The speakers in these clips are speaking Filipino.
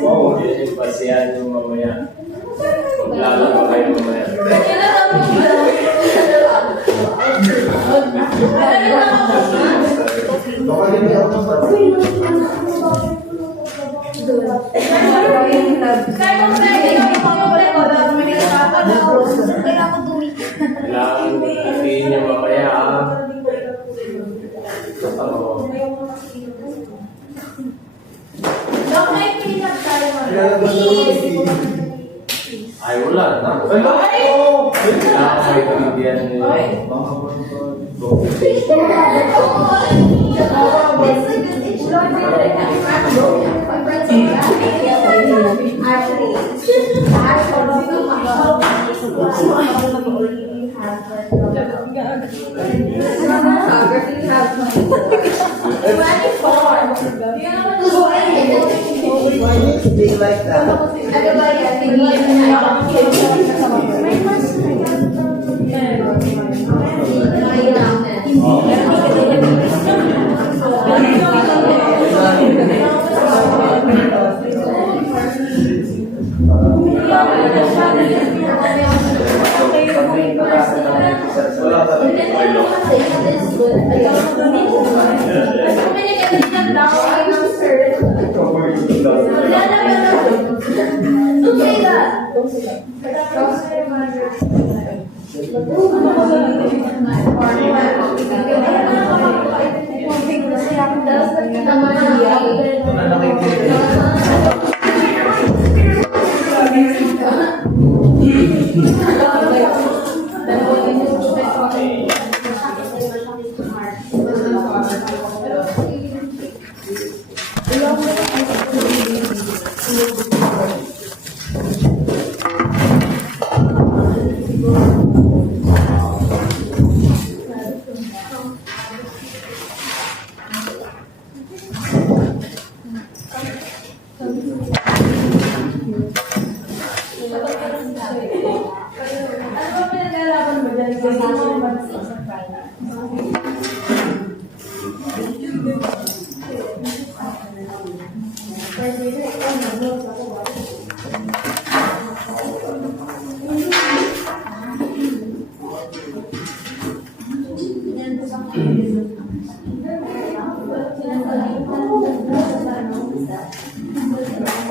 Wow, yung pasiyan yung mamaya. Paglalo pa kayo mamaya. Kailangan hindi niya mamaya ah. Ay, wala na. Kailangan may kaibigan niyo. They like that.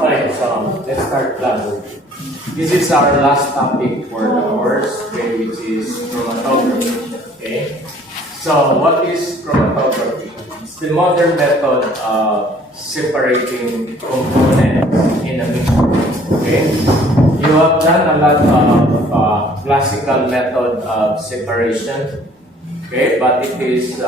Alright, so let's start class. This is our last topic for the course, okay, which is chromatography. Okay, so what is chromatography? It's the modern method of separating components in a mixture. Okay, you have done a lot of classical method of separation. Okay, but it is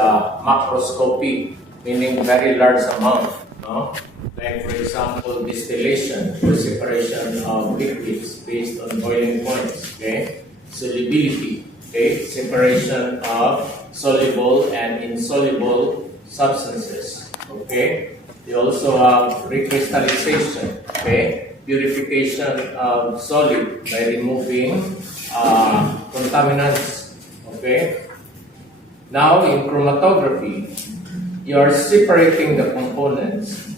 macroscopy, meaning very large amount. No? Like for example, distillation or separation of liquids based on boiling points. Okay, solubility. Okay, separation of soluble and insoluble substances. Okay, you also have recrystallization. Okay, purification of solid by removing contaminants. Okay. Now, in chromatography, you are separating the components.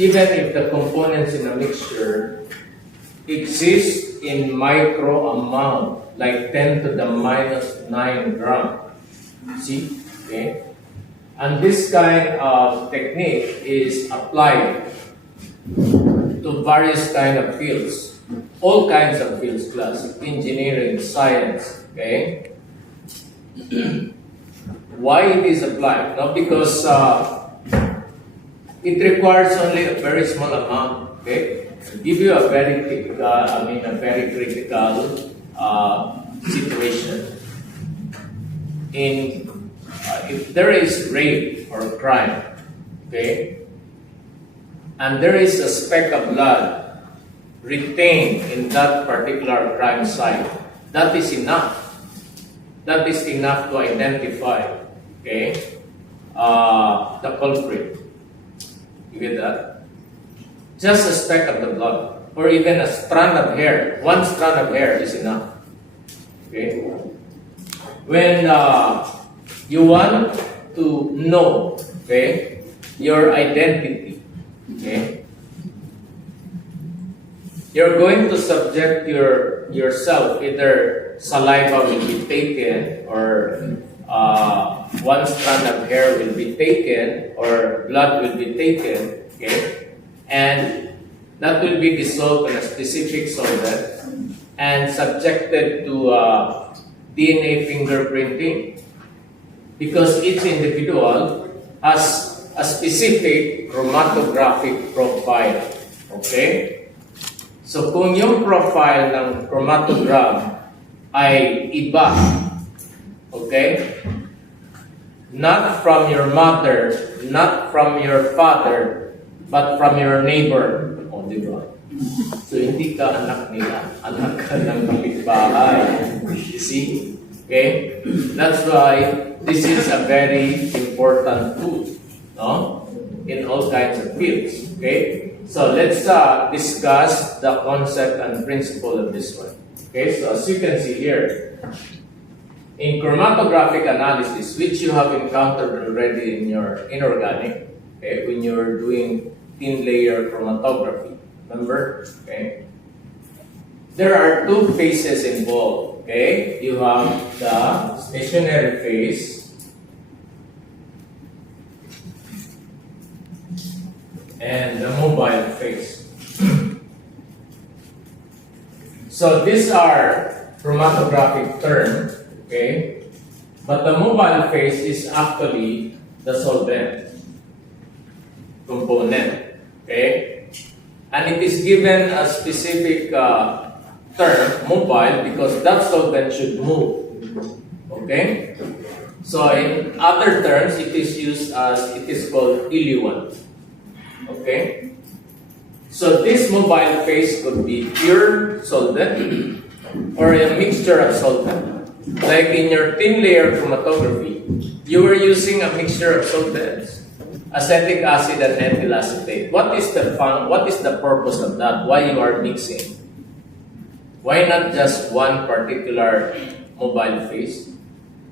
Even if the components in a mixture exist in micro amount, like 10 to the minus 9 gram. See? Okay? And this kind of technique is applied to various kind of fields. All kinds of fields, class, engineering, science. Okay? Why it is applied? Not because it requires only a very small amount. Okay, to give you a very critical, situation. In if there is rape or crime, okay, and there is a speck of blood retained in that particular crime site, that is enough. That is enough to identify, okay, the culprit. You get that? Just a speck of the blood, or even a strand of hair. One strand of hair is enough. Okay. When you want to know, okay, your identity, okay? You're going to subject yourself, either saliva will be taken or one strand of hair will be taken or blood will be taken, okay? And that will be dissolved in a specific solvent and subjected to DNA fingerprinting, because each individual has a specific chromatographic profile, okay? So kung yung profile ng chromatogram ay iba, okay? Not from your mother, not from your father, but from your neighbor. O, di ba? So hindi ka anak nila, anak ka ng kapitbahay. You see? Okay? That's why this is a very important tool, no? In all kinds of fields. Okay? So let's discuss the concept and principle of this one. Okay, so as you can see here, in chromatographic analysis, which you have encountered already in your inorganic, okay, when you're doing thin layer chromatography, remember? Okay, there are two phases involved. Okay, you have the stationary phase and the mobile phase. So these are chromatographic terms, okay? But the mobile phase is actually the solvent component, okay? And it is given a specific term, mobile, because that solvent should move, okay? So in other terms, it is used as, it is called eluent. Okay? So this mobile phase could be pure solvent or a mixture of solvent. Like in your thin layer chromatography, you were using a mixture of solvents, acetic acid and ethyl acetate. What is the purpose of that? Why you are mixing? Why not just one particular mobile phase?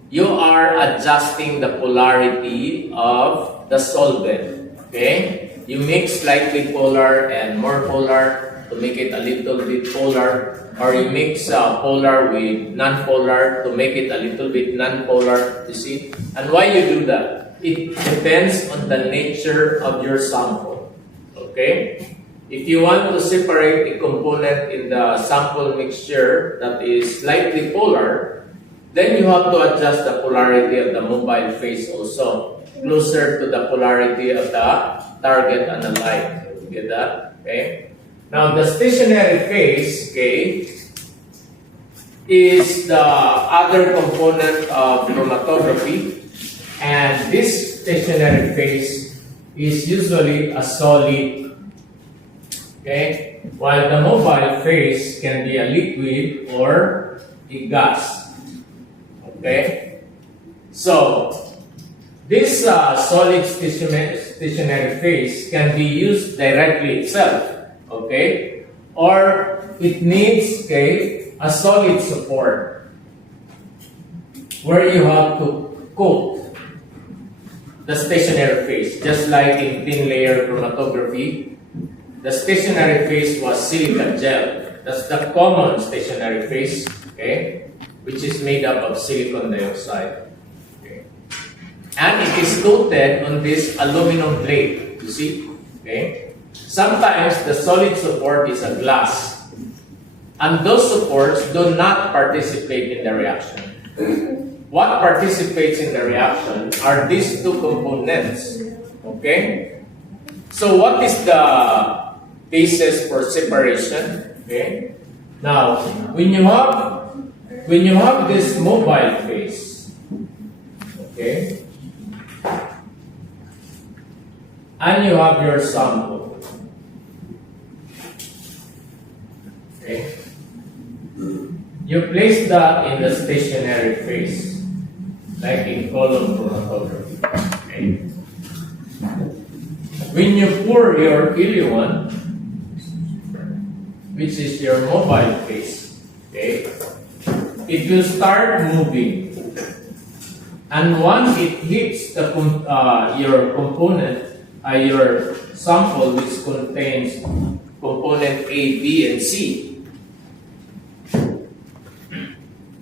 You are adjusting the polarity of the solvent. Okay? You mix slightly polar and more polar to make it a little bit polar, or you mix polar with non-polar to make it a little bit non-polar, you see? And why you do that? It depends on the nature of your sample, okay? If you want to separate a component in the sample mixture that is slightly polar, then you have to adjust the polarity of the mobile phase also, closer to the polarity of the target analyte. You get that? Okay. Now the stationary phase, okay, is the other component of chromatography, and this stationary phase is usually a solid. Okay, while the mobile phase can be a liquid or a gas. Okay, so this solid stationary phase can be used directly itself, okay, or it needs, okay, a solid support where you have to coat the stationary phase, just like in thin layer chromatography. The stationary phase was silica gel. That's the common stationary phase, okay, which is made up of silicon dioxide. And it is coated on this aluminum plate, you see, okay? Sometimes the solid support is a glass, and those supports do not participate in the reaction. What participates in the reaction are these two components, okay? So what is the basis for separation, okay? Now, when you have this mobile phase, okay, and you have your sample, okay, you place that in the stationary phase, like in column chromatography, okay. When you pour your eluent, which is your mobile phase, okay, it will start moving And once it hits your component, your sample which contains component A, B, and C,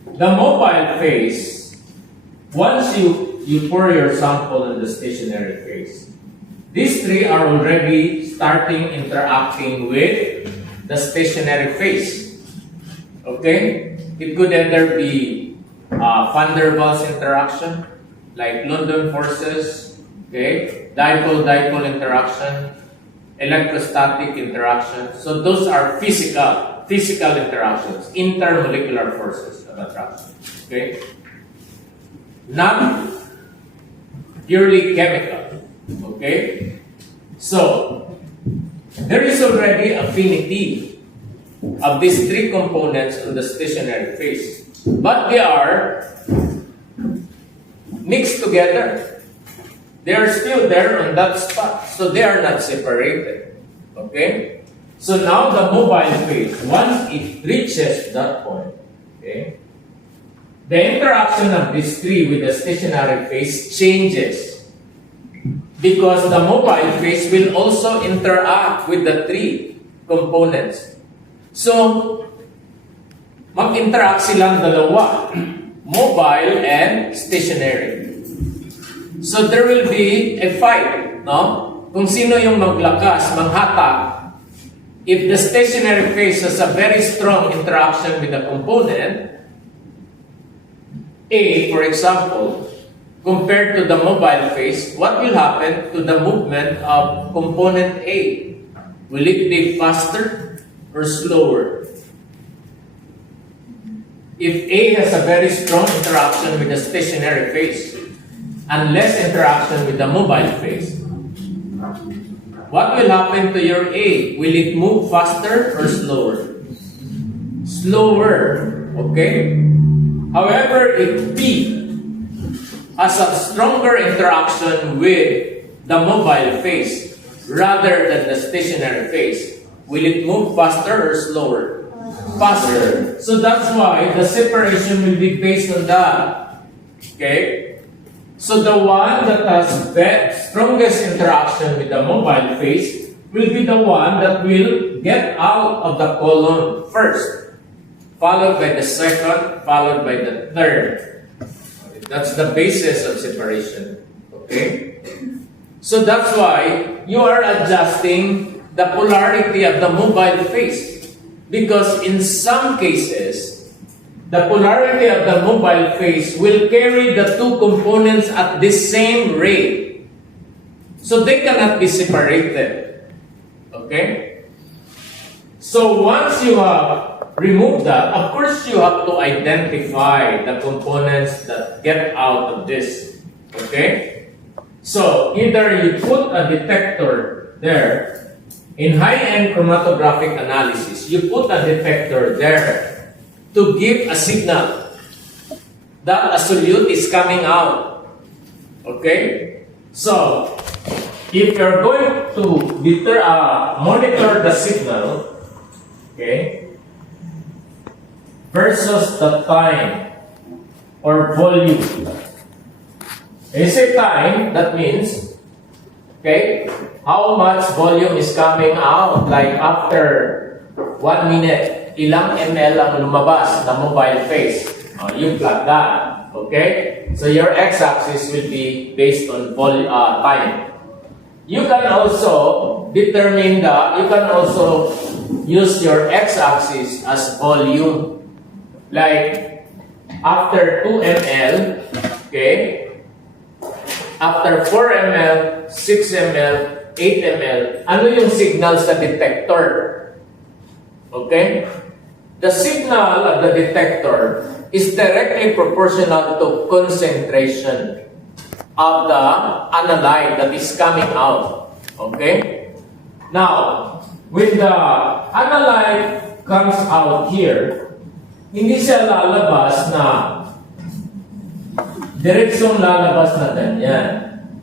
the mobile phase, once you pour your sample in the stationary phase, these three are already starting interacting with the stationary phase. Okay? It could either be van der Waals interaction, like London forces, okay? Dipole-dipole interaction, electrostatic interaction. So those are physical interactions, intermolecular forces of attraction. Okay? Not purely chemical. Okay? So, there is already affinity of these three components on the stationary phase. But they are mixed together. They are still there on that spot. So they are not separated. Okay? So now the mobile phase, once it reaches that point, okay, the interaction of these three with the stationary phase changes. Because the mobile phase will also interact with the three components. So, mag-interact silang dalawa, mobile and stationary. So there will be a fight, no? Kung sino yung maglakas, manghatak. If the stationary phase has a very strong interaction with the component, A, for example, compared to the mobile phase, what will happen to the movement of component A? Will it be faster or slower? If A has a very strong interaction with the stationary phase and less interaction with the mobile phase, what will happen to your A? Will it move faster or slower? Slower, okay? However, if B has a stronger interaction with the mobile phase rather than the stationary phase, will it move faster or slower? Faster. So that's why the separation will be based on that. Okay? So the one that has the strongest interaction with the mobile phase will be the one that will get out of the column first, followed by the second, followed by the third. That's the basis of separation. Okay? So that's why you are adjusting the polarity of the mobile phase. Because in some cases, the polarity of the mobile phase will carry the two components at the same rate. So they cannot be separated. Okay? So once you have removed that, of course you have to identify the components that get out of this. Okay? So either you put a detector there. In high-end chromatographic analysis, you put a detector there to give a signal that a solute is coming out. Okay? So, if you're going to monitor the signal, okay, versus the time or volume. When you say time, that means, okay, how much volume is coming out? Like after 1 minute, ilang ml ang lumabas na mobile phase? You plug that. Okay? So your x-axis will be based on time. You can also determine you can also use your x-axis as volume. Like after 2 ml, okay? After 4 ml, 6 ml, 8 ml, ano yung signal sa detector? Okay? The signal of the detector is directly proportional to concentration of the analyte that is coming out. Okay? Now, when the analyte comes out here, hindi siya lalabas na direksyong lalabas na ganyan.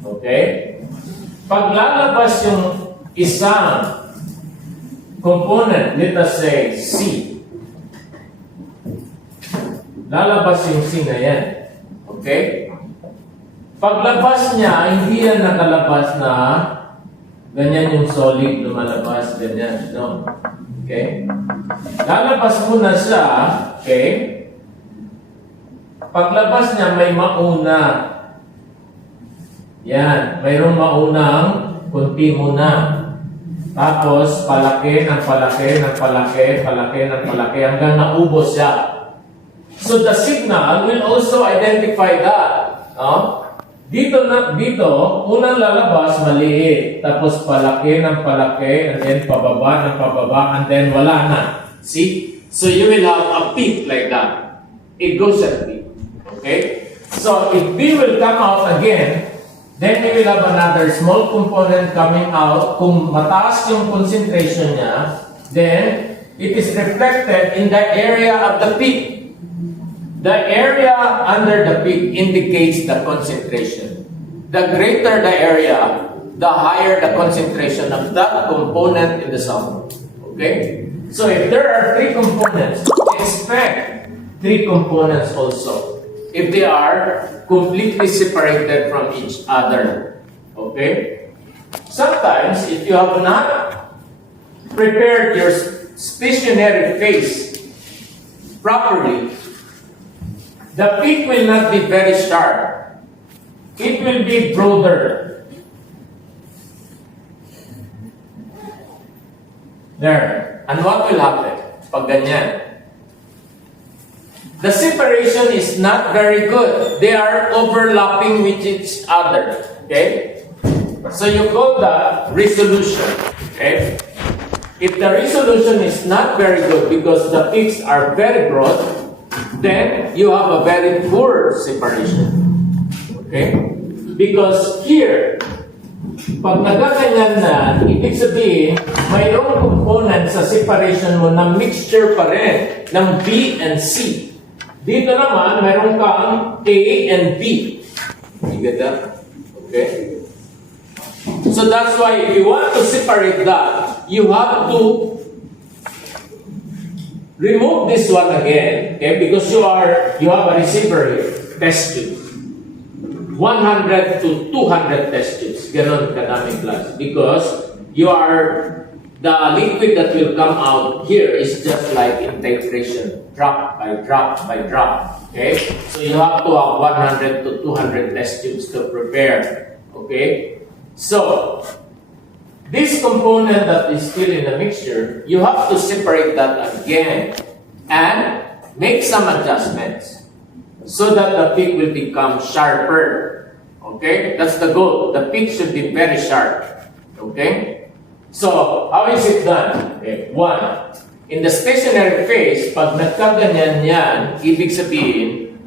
Okay? Pag lalabas yung isang component, let us say C, lalabas yung C na yan. Okay? Paglabas niya, hindi yan nakalabas na ganyan yung solid lumalabas, ganyan, no? Okay? Lalabas muna siya, okay? Paglabas niya, may mauna. Yan, mayroong maunang kunti muna. Tapos, palaki ng palaki ng palaki, palaki ng palaki, hanggang naubos siya. So, the signal will also identify that. No? Dito, unang lalabas, maliit. Tapos, palaki ng palaki, and then pababa ng pababa, and then wala na. See? So, you will have a peak like that. It goes at peak. Okay? So, if B will come out again, then we will have another small component coming out. Kung mataas yung concentration niya, then it is reflected in the area of the peak. The area under the peak indicates the concentration. The greater the area, the higher the concentration of that component in the sample. Okay? So if there are 3 components, expect 3 components also. If they are completely separated from each other. Okay? Sometimes, if you have not prepared your stationary phase properly, the peak will not be very sharp. It will be broader. There. And what will happen pag ganyan? The separation is not very good. They are overlapping with each other. Okay? So you call the resolution. Okay? If the resolution is not very good because the peaks are very broad, then you have a very poor separation. Okay? Because here, pag nagaganyan na, ibig sabihin, mayroong component sa separation mo na mixture pa rin ng B and C. Dito naman, mayroon kang A and B. You get that? Okay? So that's why if you want to separate that, you have to remove this one again. Okay? Because you have a receiver here. Test tube. 100 to 200 test tubes. Ganon kadaming class. Because the liquid that will come out here is just like in titration. Drop by drop by drop. Okay? So you have to have 100 to 200 test tubes to prepare. Okay? So, this component that is still in the mixture, you have to separate that again and make some adjustments so that the peak will become sharper. Okay? That's the goal. The peak should be very sharp. Okay? So, how is it done? Okay. 1. In the stationary phase, pag nagkaganyan yan, ibig sabihin,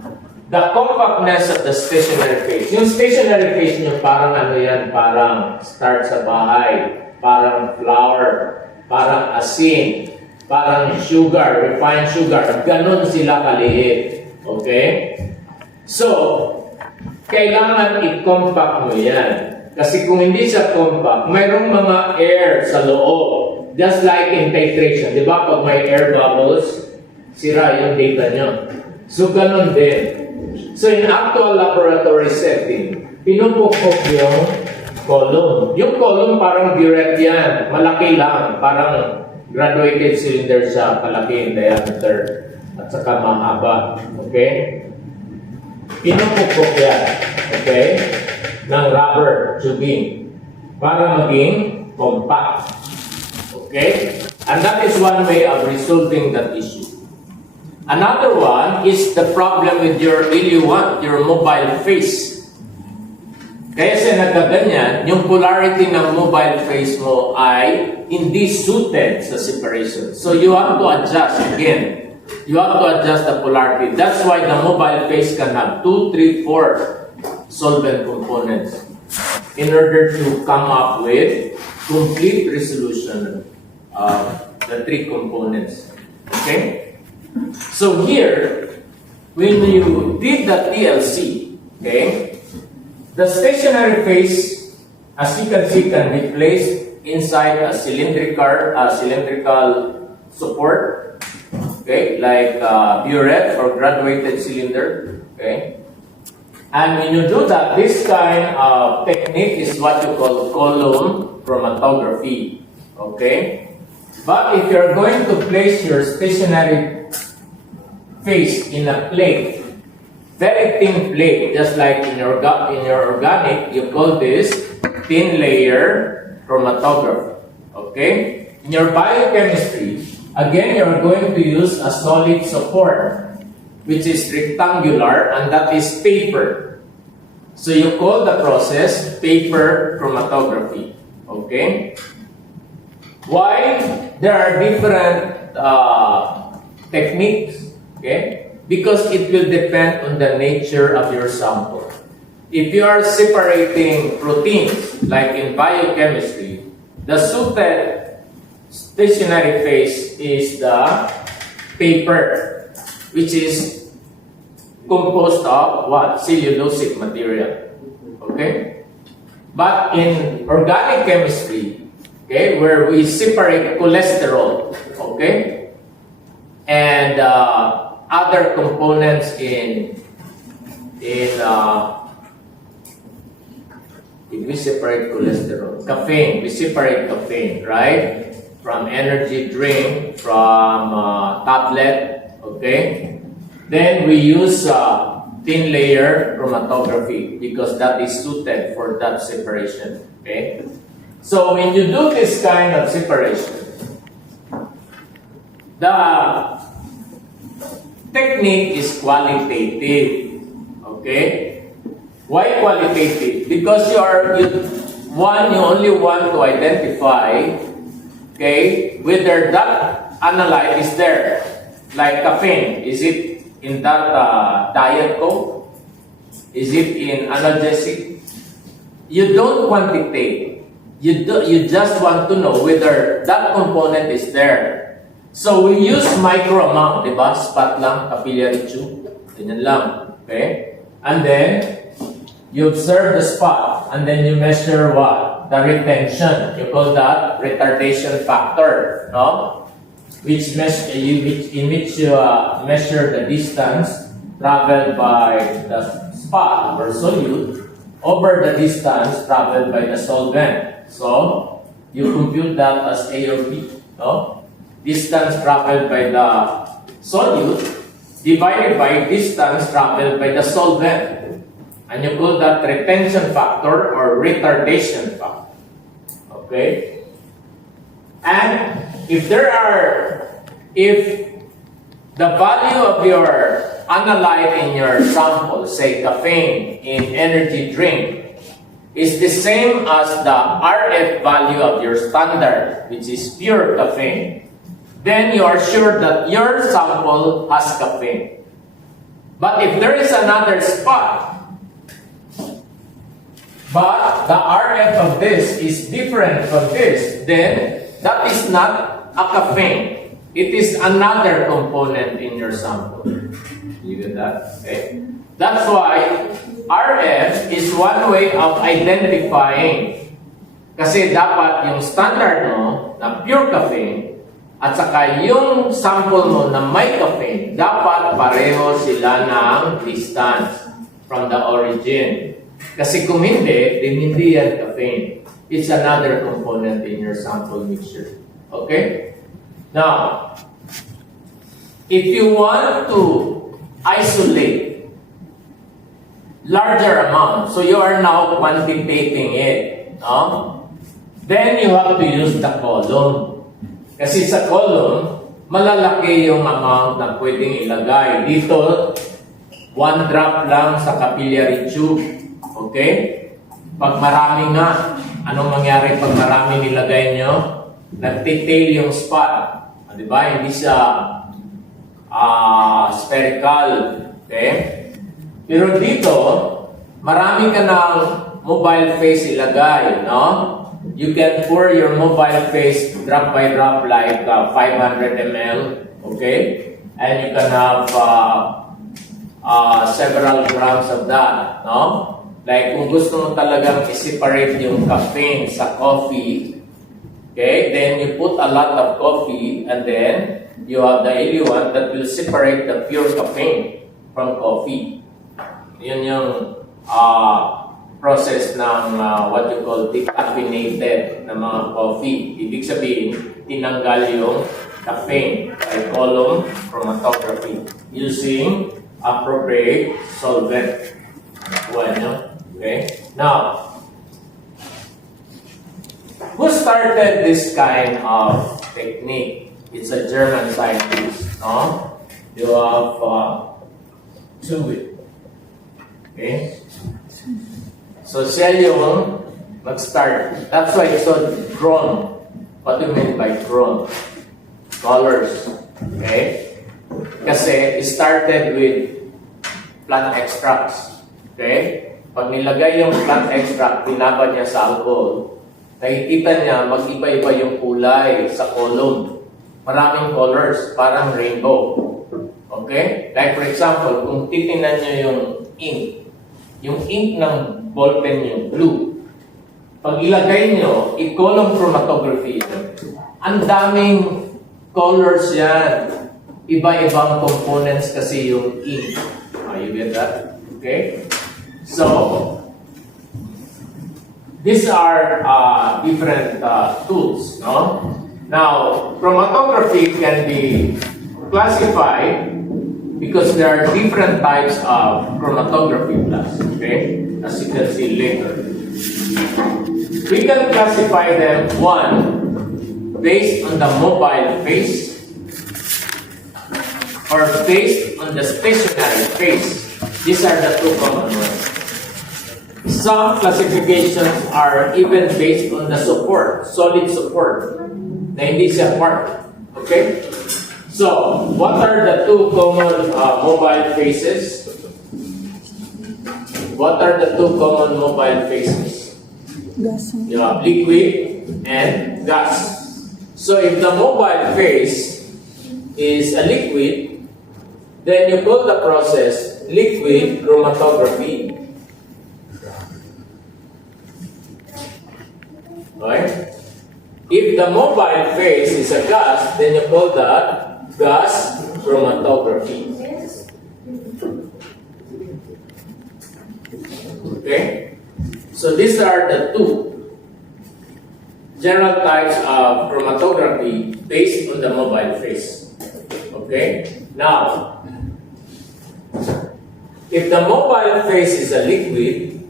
the compactness of the stationary phase. Yung stationary phase nyo, parang ano yan, parang start sa bahay, parang flour, parang asin, parang sugar, refined sugar. Ganon sila kaliit. Okay? So, kailangan i-compact mo yan. Kasi kung hindi siya compact, mayroong mga air sa loob. Just like in titration. Di ba? Pag may air bubbles, sira yung data nyo. So, ganun din. So, in actual laboratory setting, pinupukpok yung column. Yung column parang direct yan. Malaki lang. Parang graduated cylinder siya. Kalaki in diameter. At saka mahaba. Okay? Pinupukpok yan. Okay? Ng rubber tubing para maging compact. Okay? And that is one way of resolving that issue. Another one is the problem with your LU1, your mobile phase. Kaya sa nagkaganyan, yung polarity ng mobile phase mo ay hindi suited sa separation. So you have to adjust again. You have to adjust the polarity. That's why the mobile phase can have 2, 3, 4 solvent components in order to come up with complete resolution of the 3 components. Okay? So here, when you did the TLC, okay, the stationary phase, as you can see, can be placed inside a cylindrical support, okay, like burette or graduated cylinder, okay. And when you do that, this kind of technique is what you call column chromatography. Okay? But if you're going to place your stationary phase in a plate, very thin plate, just like in your organic, you call this thin layer chromatography. Okay? In your biochemistry, again, you're going to use a solid support, which is rectangular, and that is paper. So you call the process paper chromatography. Okay? Why there are different techniques? Okay? Because it will depend on the nature of your sample. If you are separating proteins, like in biochemistry, the suited stationary phase is the paper, which is composed of what? Cellulosic material. Okay? But in organic chemistry, okay, where we separate cholesterol, okay, and other components if we separate cholesterol, caffeine, we separate caffeine, right? From energy drink, from tablet, okay? Then we use thin layer chromatography because that is suited for that separation, okay? So when you do this kind of separation, the technique is qualitative, okay? Why qualitative? Because you only want to identify, okay, whether that analyte is there. Like caffeine, is it in that diet Coke? Is it in analgesic? You don't quantitate. You just want to know whether that component is there. So we use micro amount, di ba? Spot lang, capillary tube. Ganyan lang, okay? And then, you observe the spot, and then you measure what? The retention. You call that retardation factor, no? In which you measure the distance traveled by the spot or solute over the distance traveled by the solvent. So, you compute that as A or B, no? Distance traveled by the solute divided by distance traveled by the solvent. And you call that retention factor or retardation factor. Okay? And if the value of your analyte in your sample, say caffeine in energy drink, is the same as the RF value of your standard, which is pure caffeine, then you are sure that your sample has caffeine. But if there is another spot, but the RF of this is different from this, then that is not a caffeine. It is another component in your sample. You get that? Okay. That's why RF is one way of identifying. Kasi dapat yung standard mo na pure caffeine at saka yung sample mo na may caffeine, dapat pareho sila ng distance from the origin. Kasi kung hindi, then hindi yan caffeine. It's another component in your sample mixture. Okay? Now, if you want to isolate larger amount, so you are now quantitating it, no? Then you have to use the column. Kasi sa column, malalaki yung amount na pwedeng ilagay. Dito, 1 drop lang sa capillary tube. Okay? Pag marami nga, anong mangyari pag marami nilagay nyo? Nagtitail yung spot. Diba? Hindi siya spherical. Okay? Pero dito, marami ka ng mobile phase ilagay, no? You can pour your mobile phase drop by drop like 500 ml, okay? And you can have several grams of that, no? Like kung gusto mo talagang i-separate yung caffeine sa coffee, okay? Then you put a lot of coffee and then you have the eluent that will separate the pure caffeine from coffee. Yun yung process ng what you call decaffeinated na mga coffee. Ibig sabihin, tinanggal yung caffeine by column chromatography using appropriate solvent. Nakuha nyo? Okay? Now, who started this kind of technique? It's a German scientist, no? You have Zwick. Okay? So siya yung mag-start. That's why it's called Kron. What do you mean by Kron? Colors. Okay? Kasi it started with plant extracts. Okay? Pag nilagay yung plant extract, tinabad niya sa alcohol, nakikita niya mag-iba-iba yung kulay sa column. Maraming colors, parang rainbow. Okay? Like for example, kung titingnan niyo yung ink ng ballpen yung blue. Pag ilagay nyo, i-column chromatography yan. Ang daming colors yan. Iba-ibang components kasi yung ink. You get that? Okay? So, these are different tools, no? Now, chromatography can be classified because there are different types of chromatography class, okay? As you can see later. We can classify them, one, based on the mobile phase, or based on the stationary phase. These are the two common ones. Some classifications are even based on the support, solid support, na hindi siya part. Okay? So, what are the two common mobile phases? What are the two common mobile phases? Gas. You have liquid and gas. So, if the mobile phase is a liquid, then you call the process liquid chromatography. Right? If the mobile phase is a gas, then you call that gas chromatography. Okay? So these are the two general types of chromatography based on the mobile phase. Okay? Now, if the mobile phase is a liquid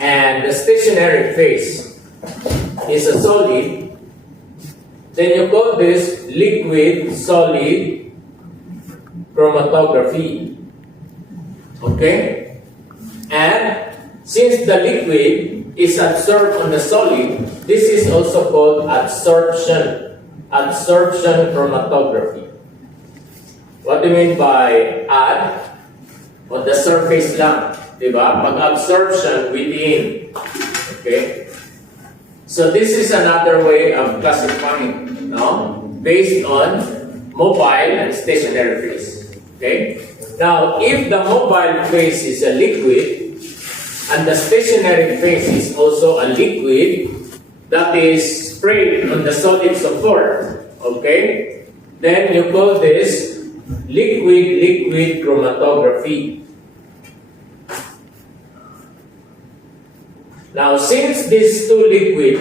and the stationary phase is a solid, then you call this liquid-solid chromatography. Okay? And since the liquid is absorbed on the solid, this is also called absorption chromatography. What do you mean by add? On the surface lang. Diba? Pag-absorption within. Okay? So this is another way of classifying, no? Based on mobile and stationary phase. Okay? Now, if the mobile phase is a liquid and the stationary phase is also a liquid that is sprayed on the solid support, okay? Then you call this liquid chromatography. Now, since these two liquid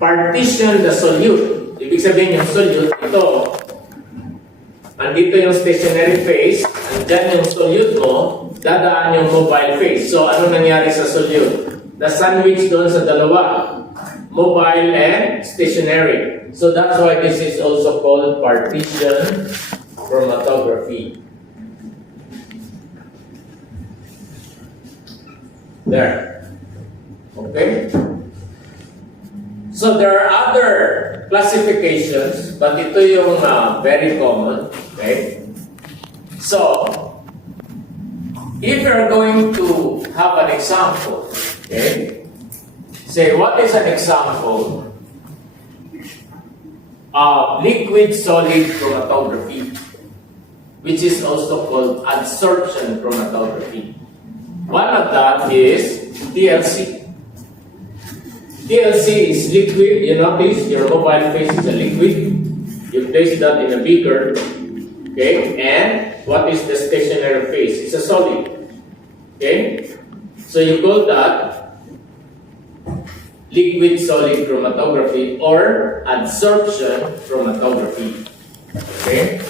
partition the solute, ibig sabihin yung solute, ito, andito yung stationary phase, andyan yung solute mo, dadaan yung mobile phase. So, ano nangyari sa solute? Na-sandwich doon sa dalawa, mobile and stationary. So, that's why this is also called partition chromatography. There. Okay? So there are other classifications, but ito yung very common. Okay? So, if you're going to have an example, okay? Say, what is an example of liquid-solid chromatography, which is also called adsorption chromatography? One of that is TLC. TLC is liquid. You notice your mobile phase is a liquid. You place that in a beaker. Okay? And what is the stationary phase? It's a solid. Okay? So you call that liquid-solid chromatography or adsorption chromatography. Okay?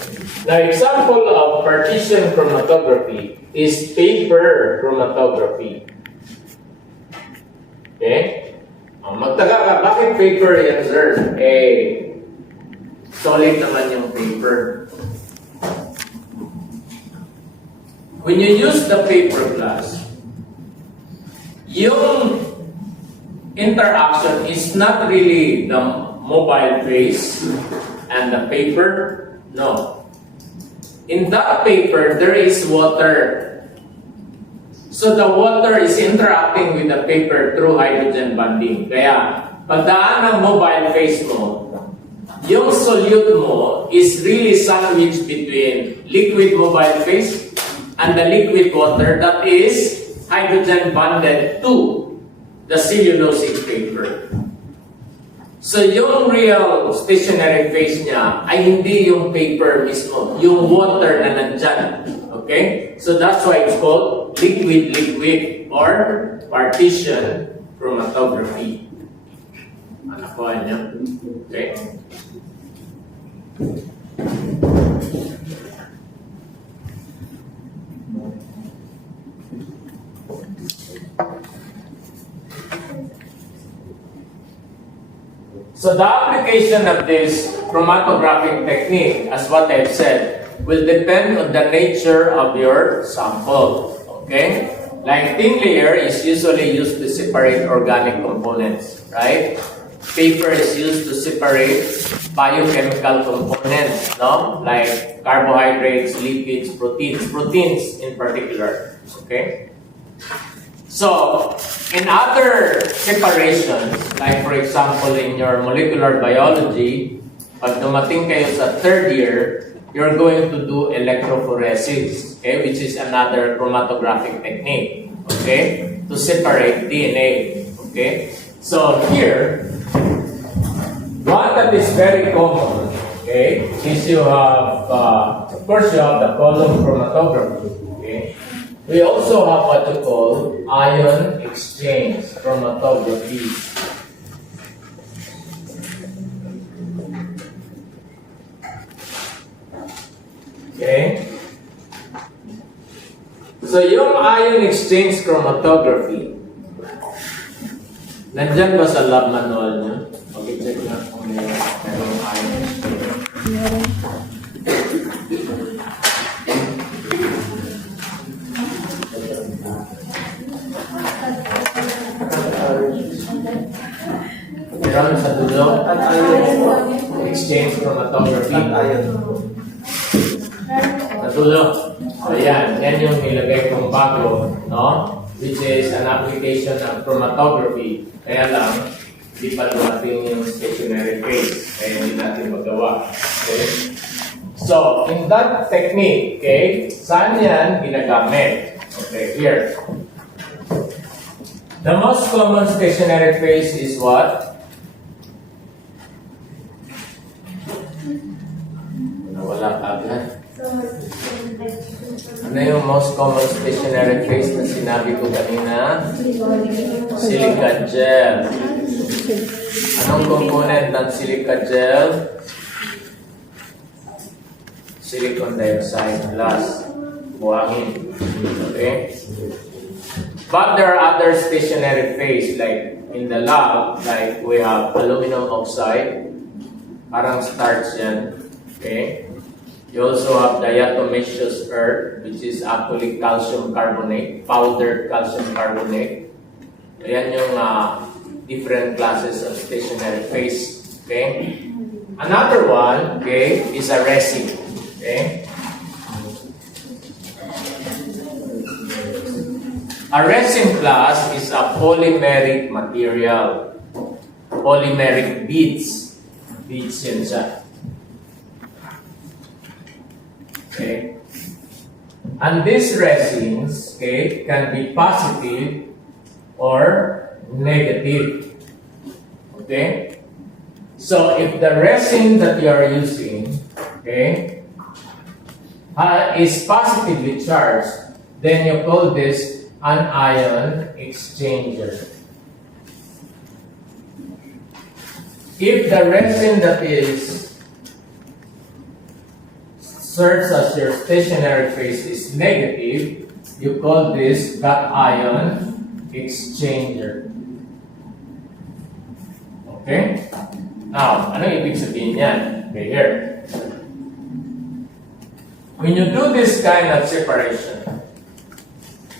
Now, example of partition chromatography is paper chromatography. Okay? Magtaka ka, bakit paper yan, sir? Solid naman yung paper. When you use the paper glass, yung interaction is not really the mobile phase and the paper. No. In that paper, there is water. So the water is interacting with the paper through hydrogen bonding. Kaya, pagdaan ng mobile phase mo, yung solute mo is really sandwiched between liquid mobile phase and the liquid water that is hydrogen bonded to the cellulosic paper. So yung real stationary phase niya ay hindi yung paper mismo, yung water na nandyan. Okay? So that's why it's called liquid-liquid or partition chromatography. Ano po niya? Okay? So the application of this chromatographic technique, as what I've said, will depend on the nature of your sample. Okay? Like thin layer is usually used to separate organic components, right? Paper is used to separate biochemical components, no? Like carbohydrates, lipids, proteins in particular. Okay? So, in other separations, like for example in your molecular biology, pag dumating kayo sa third year, you're going to do electrophoresis, okay, which is another chromatographic technique, okay, to separate DNA, okay. So here, one that is very common, okay, is you have, of course, you have the column chromatography, okay. We also have what you call ion exchange chromatography. Okay? So, yung ion exchange chromatography, nandyan ba sa lab manual niyo? Okay, check na kung mayroong ion exchange. Meron sa dulo, exchange chromatography. Sa dulo. So yan yung nilagay kong bago, no? Which is an application of chromatography. Kaya lang, hindi pa dumating yung stationary phase. Kaya hindi natin magawa. Okay? So, in that technique, okay, saan yan ginagamit? Okay, here. The most common stationary phase is what? Wala agad. Ano yung most common stationary phase na sinabi ko kanina? Silica gel. Anong component ng silica gel? Silicon dioxide plus buhangin. Okay? But there are other stationary phase, like in the lab, like we have aluminum oxide, parang starch yan. Okay? You also have diatomaceous earth, which is actually calcium carbonate, powdered calcium carbonate. Ayan yung different classes of stationary phase. Okay? Another one, okay, is a resin. Okay? A resin class is a polymeric material. Polymeric beads. Beads yan siya. Okay? And these resins, okay, can be positive or negative. Okay? So, if the resin that you are using, okay, is positively charged, then you call this anion exchanger. If the resin that is serves as your stationary phase is negative, you call this cation exchanger. Okay? Now, ano ibig sabihin yan? Okay, here. When you do this kind of separation,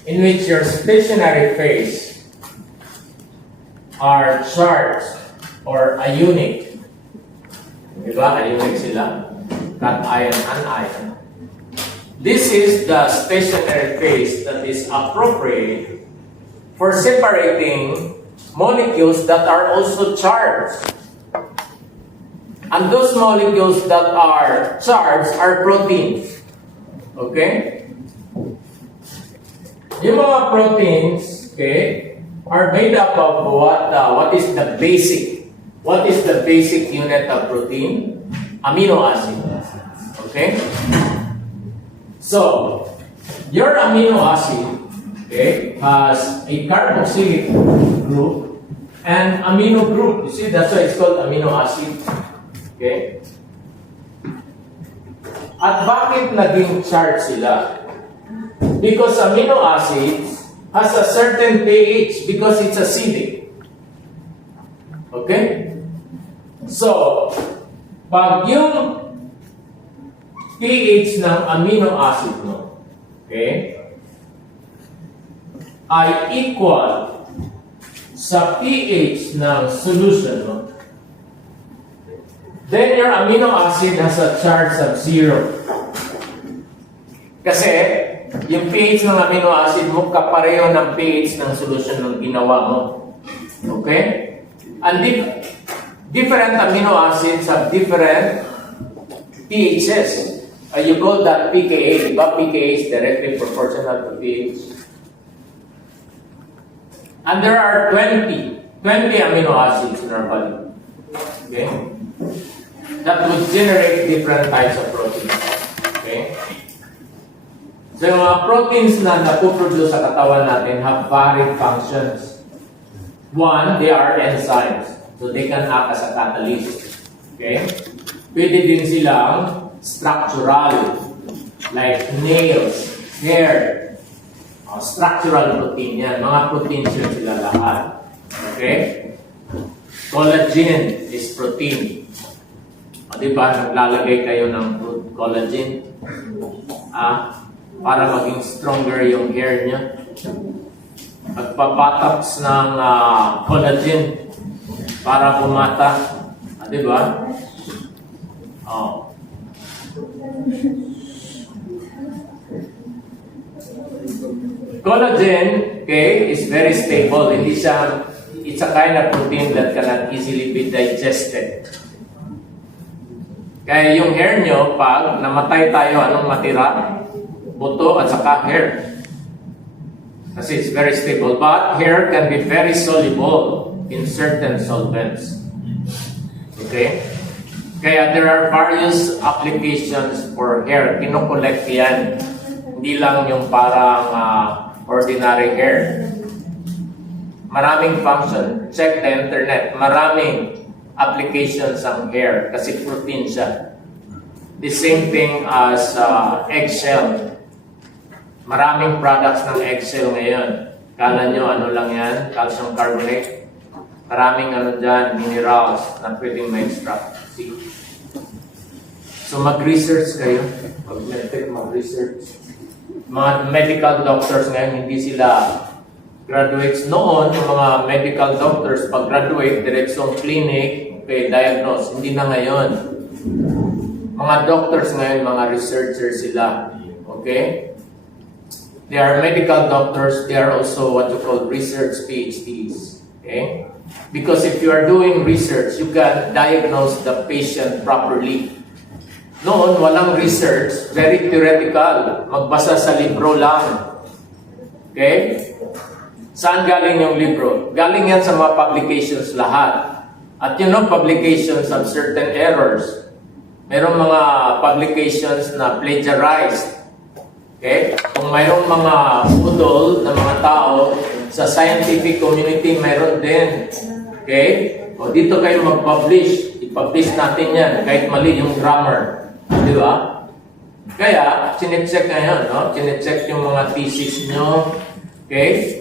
in which your stationary phase are charged or ionic, diba? Ionic sila. Cation, anion. This is the stationary phase that is appropriate for separating molecules that are also charged. And those molecules that are charged are proteins. Okay? Yung mga proteins, okay, are made up of what is the basic unit of protein? Amino acid. Okay? So, your amino acid, okay, has a carboxylic group and amino group. You see, that's why it's called amino acid. Okay? At bakit naging charged sila? Because amino acids has a certain pH because it's acidic. Okay? So, pag yung pH ng amino acid mo, okay, ay equal sa pH ng solution mo, then your amino acid has a charge of 0. Kasi, yung pH ng amino acid mo kapareho ng pH ng solution ng ginawa mo. Okay? And different amino acids have different pHs. You call that pKa. Diba? pKa is directly proportional to pH. And there are 20 amino acids in our body. Okay? That would generate different types of proteins. Okay? So yung mga proteins na napuproduce sa katawan natin have varied functions. One, they are enzymes. So they can act as a catalyst. Okay? Pwede din silang structural, like nails, hair, structural protein yan. Mga proteins yun sila lahat. Okay? Collagen is protein. Diba, naglalagay kayo ng collagen para maging stronger yung hair niya. Magpapatox ng collagen para bumata. Diba? Oh. Collagen, okay, is very stable. It's a kind of protein that cannot easily be digested. Kaya yung hair nyo, pag namatay tayo, anong matira? Buto at saka hair. Kasi it's very stable. But hair can be very soluble in certain solvents. Okay? Kaya there are various applications for hair. Kinokollect yan. Hindi lang yung parang ordinary hair. Maraming function. Check the internet. Maraming applications ang hair kasi protein siya. The same thing as eggshell. Maraming products ng eggshell ngayon. Kala nyo ano lang yan? Calcium carbonate. Maraming ano dyan, minerals na pwedeng ma-extract. See? So mag-research kayo. Mag-research. Mga medical doctors ngayon, hindi sila graduates noon. Yung mga medical doctors, pag-graduate, diretsong clinic, okay, diagnose. Hindi na ngayon. Mga doctors ngayon, mga researchers sila. Okay? They are medical doctors. They are also what you call research PhDs. Okay? Because if you are doing research, you can diagnose the patient properly. Noon, walang research, very theoretical. Magbasa sa libro lang. Okay? Saan galing yung libro? Galing yan sa mga publications lahat. At you know, publications have certain errors. Merong mga publications na plagiarized. Okay? Kung mayroong mga budol na mga tao sa scientific community, mayroon din. Okay? O dito kayo mag-publish. I-publish natin yan kahit mali yung grammar. Di ba? Kaya, chinecheck ngayon, no? Chinecheck yung mga thesis nyo. Okay?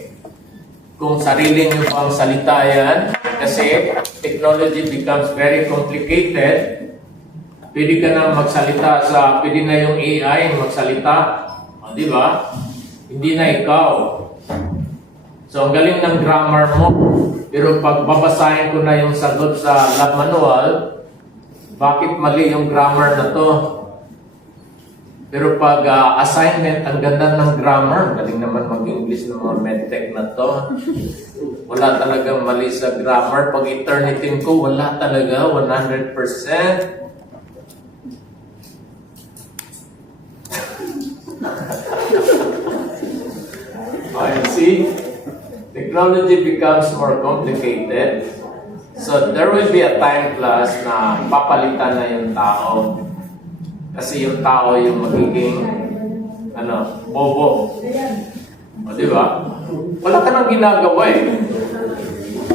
Kung sarili nyo pang salita yan. Kasi technology becomes very complicated. Pwede ka na magsalita pwede na yung AI magsalita. O, di ba? Hindi na ikaw. So, ang galing ng grammar mo. Pero pag babasahin ko na yung sagot sa lab manual, bakit mali yung grammar na to? Pero pag assignment, ang ganda ng grammar. Galing naman mag-English ng mga medtech na to. Wala talagang mali sa grammar. Pag Turnitin ko, wala talaga. 100%. Okay, see? Technology becomes more complicated. So, there will be a time class na papalitan na yung tao. Kasi yung tao yung magiging, bobo. O, di ba? Wala ka nang ginagawa eh.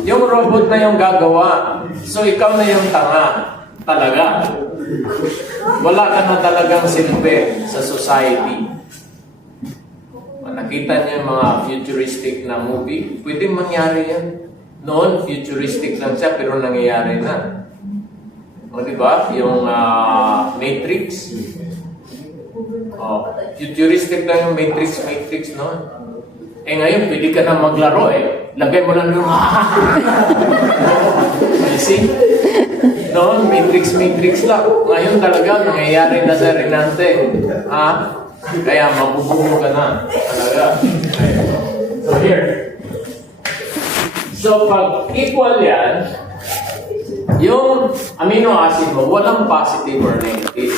Yung robot na yung gagawa. So, ikaw na yung tanga. Talaga. Wala ka na talagang silbi sa society. Nakita niyo yung mga futuristic na movie, pwedeng mangyari yan. Noon, futuristic lang siya, pero nangyayari na. O, diba? Yung Matrix. Futuristic lang yung Matrix noon. Eh ngayon, pwede ka na maglaro eh. Lagay mo lang yung You see? Noon, Matrix lang. Ngayon talaga, nangyayari na sa Renante. Kaya mabubuo ka na. Talaga. So here. So pag equal yan, yung amino acid mo, walang positive or negative.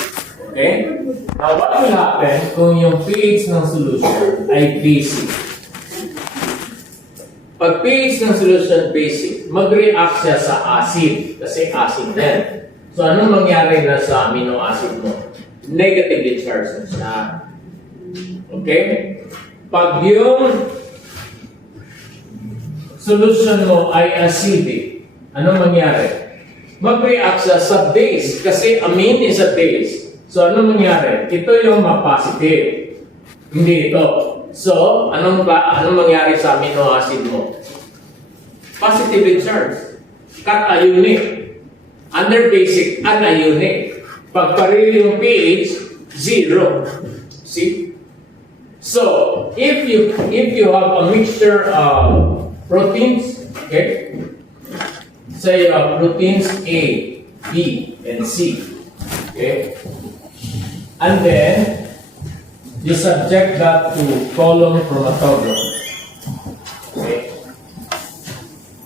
Okay? Now what will happen kung yung pH ng solution ay basic? Pag pH ng solution basic, mag-react siya sa acid. Kasi acid din. So anong mangyari na sa amino acid mo? Negatively charged na siya. Okay? Pag yung solution mo ay acidic, anong mangyari? Mag-react siya sa base. Kasi amine is a base. So, anong mangyari? Ito yung ma-positive. Hindi ito. So, anong mangyari sa amino acid mo? Positively charged. Cationic. Under basic, anionic. Pag pareho yung pH, 0. See? So, if you have a mixture of proteins, okay, say proteins A, B, and C, okay, and then you subject that to column chromatography, okay.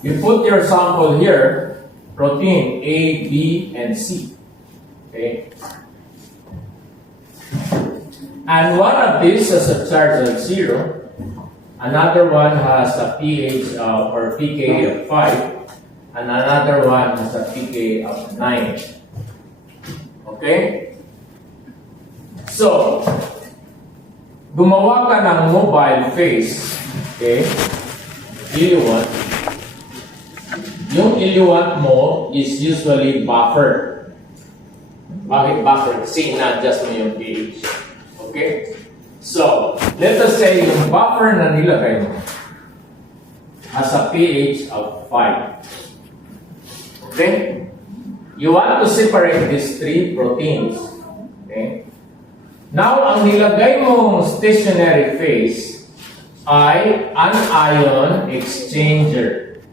You put your sample here, protein A, B, and C, okay. And one of these has a charge of 0. Another one has a pH or pK of 5. And another one has a pK of 9. Okay? So, gumawa ka ng mobile phase. Okay? Iluwat. Yung iluwat mo is usually buffered. Bakit buffered? Kasi na-adjust mo yung pH. Okay? So, let us say yung buffer na nilagay mo has a pH of 5. Okay? You want to separate these 3 proteins. Okay? Now, ang nilagay mong stationary phase ay anion exchanger.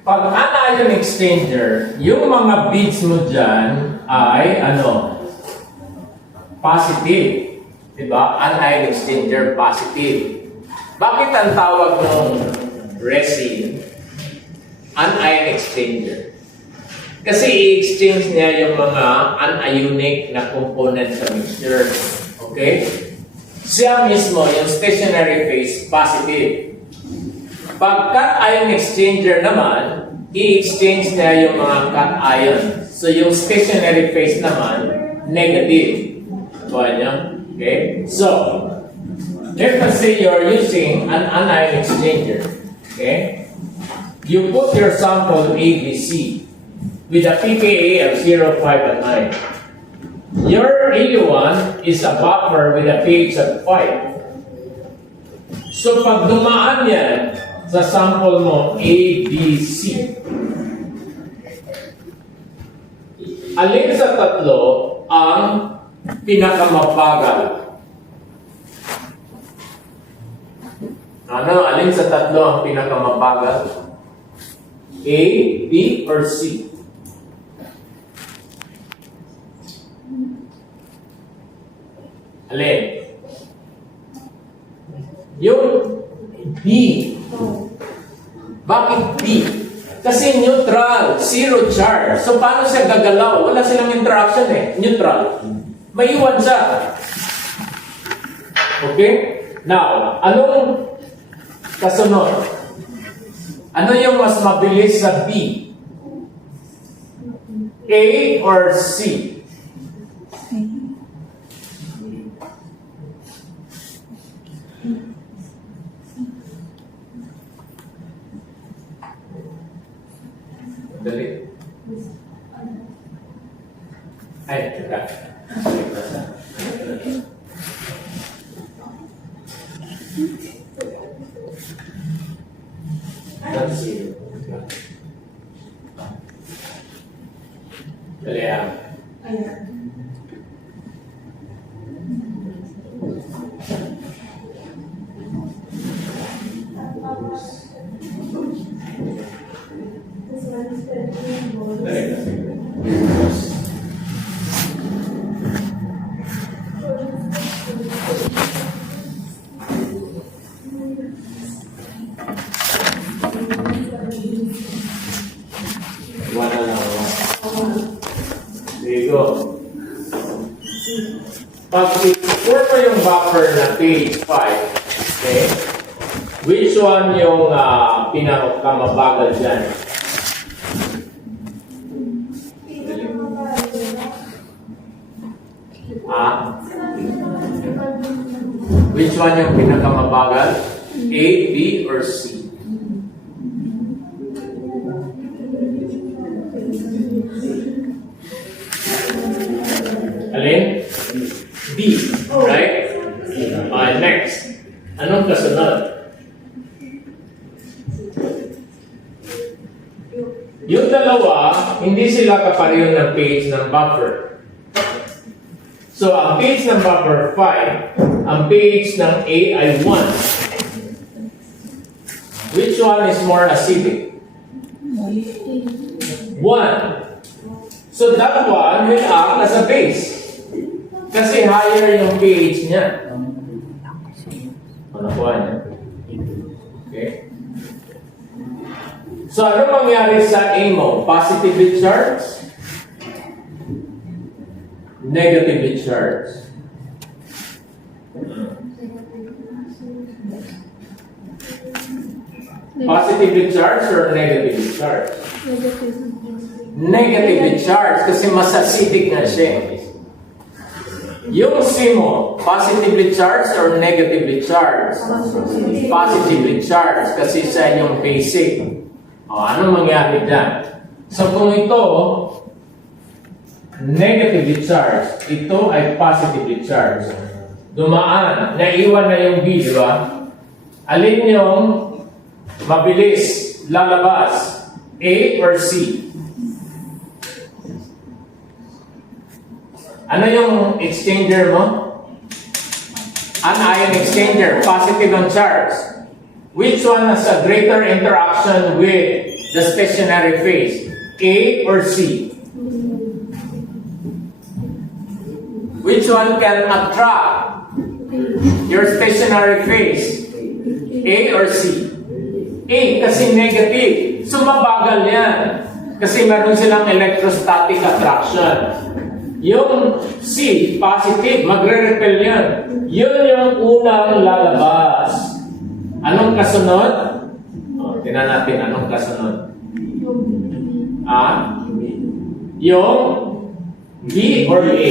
Pag anion exchanger, yung mga beads mo dyan ay positive. Diba? Anion exchanger, positive. Bakit ang tawag ng resin anion exchanger? Kasi i-exchange niya yung mga anionic na component sa mixture. Okay? Siya mismo, yung stationary phase, positive. Pag cation exchanger naman, i-exchange niya yung mga cation. So yung stationary phase naman, negative. Kuha niyo? Okay? So, let's say you're using an anion exchanger. Okay? You put your sample ABC with a pKa of 0, 5, and 9. Your AU1 is a buffer with a pH of 5. So, pag dumaan yan sa sample mo ABC, alin sa tatlo ang pinakamabagal? Ano? Alin sa tatlo ang pinakamabagal? A, B, or C? Alin? Yung B. Bakit B? Kasi neutral, zero charge. So paano siya gagalaw? Wala silang interaction eh. Neutral. Maiwan siya. Okay? Now, anong kasunod? Ano yung mas mabilis sa B? A or C? Dali. Ay, teka. Let's see. Dali ah. Wala lang. There you go. Pag i-pour mo yung buffer na page 5, okay? Which one yung pinakamabagal dyan? Which one yung pinakamabagal? A, B, or C? Alin? B. Right? Next. Anong kasunod? Yung dalawa, hindi sila kapareho ng page ng buffer. So, ang page ng buffer 5, ang page ng A ay 1. Which one is more acidic? 1. So, that one will act as a base. Kasi higher yung pH niya. Nakuha niya. Okay? So, ano mangyari sa A mo? Positively charged? Negatively charged? Positively charged or negatively charged? Negatively charged kasi mas acidic na siya. Yung C mo, positively charged or negatively charged? Positively charged kasi siya yung basic. Ano mangyari dyan? So kung ito, negatively charged, ito ay positively charged. Dumaan, naiwan na yung B, di ba? Alin yung mabilis lalabas? A or C? Ano yung exchanger mo? Anion exchanger, positive and charged. Which one has a greater interaction with the stationary phase? A or C? Which one can attract your stationary phase? A or C? A, kasi negative. So, mabagal yan. Kasi meron silang electrostatic attraction. Yung C, positive, magre-repel yan. Yun yung unang lalabas. Anong kasunod? Tingnan natin, anong kasunod? Yung B or A?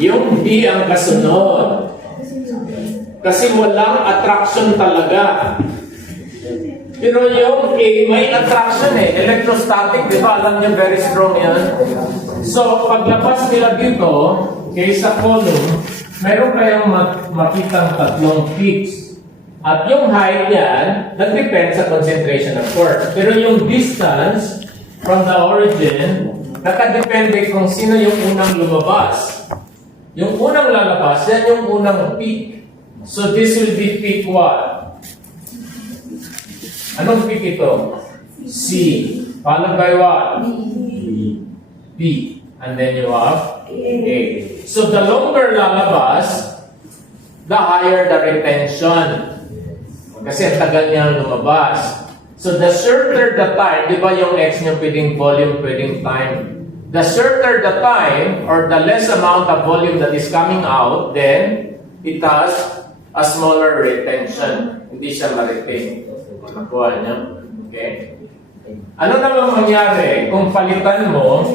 Yung B ang kasunod. Kasi walang attraction talaga. Pero yung A, may attraction eh. Electrostatic, di ba? Alam niyo, very strong yan. So, paglabas nila dito, okay, sa column, meron kayong makitang tatlong peaks. At yung height yan, nag-depend sa concentration of force. Pero yung distance from the origin, nakadepende kung sino yung unang lumabas. Yung unang lalabas, yan yung unang peak. So this will be peak what? Anong peak ito? C. Followed by what? B. And then you have A. So the longer lalabas, the higher the retention. Kasi ang tagal niya lumabas. So the shorter the time, di ba yung X niyo pwedeng volume, pwedeng time. The shorter the time, or the less amount of volume that is coming out, then it has a smaller retention. Hindi siya ma-retain. Nakuha niyo? Okay? Ano naman mangyari kung palitan mo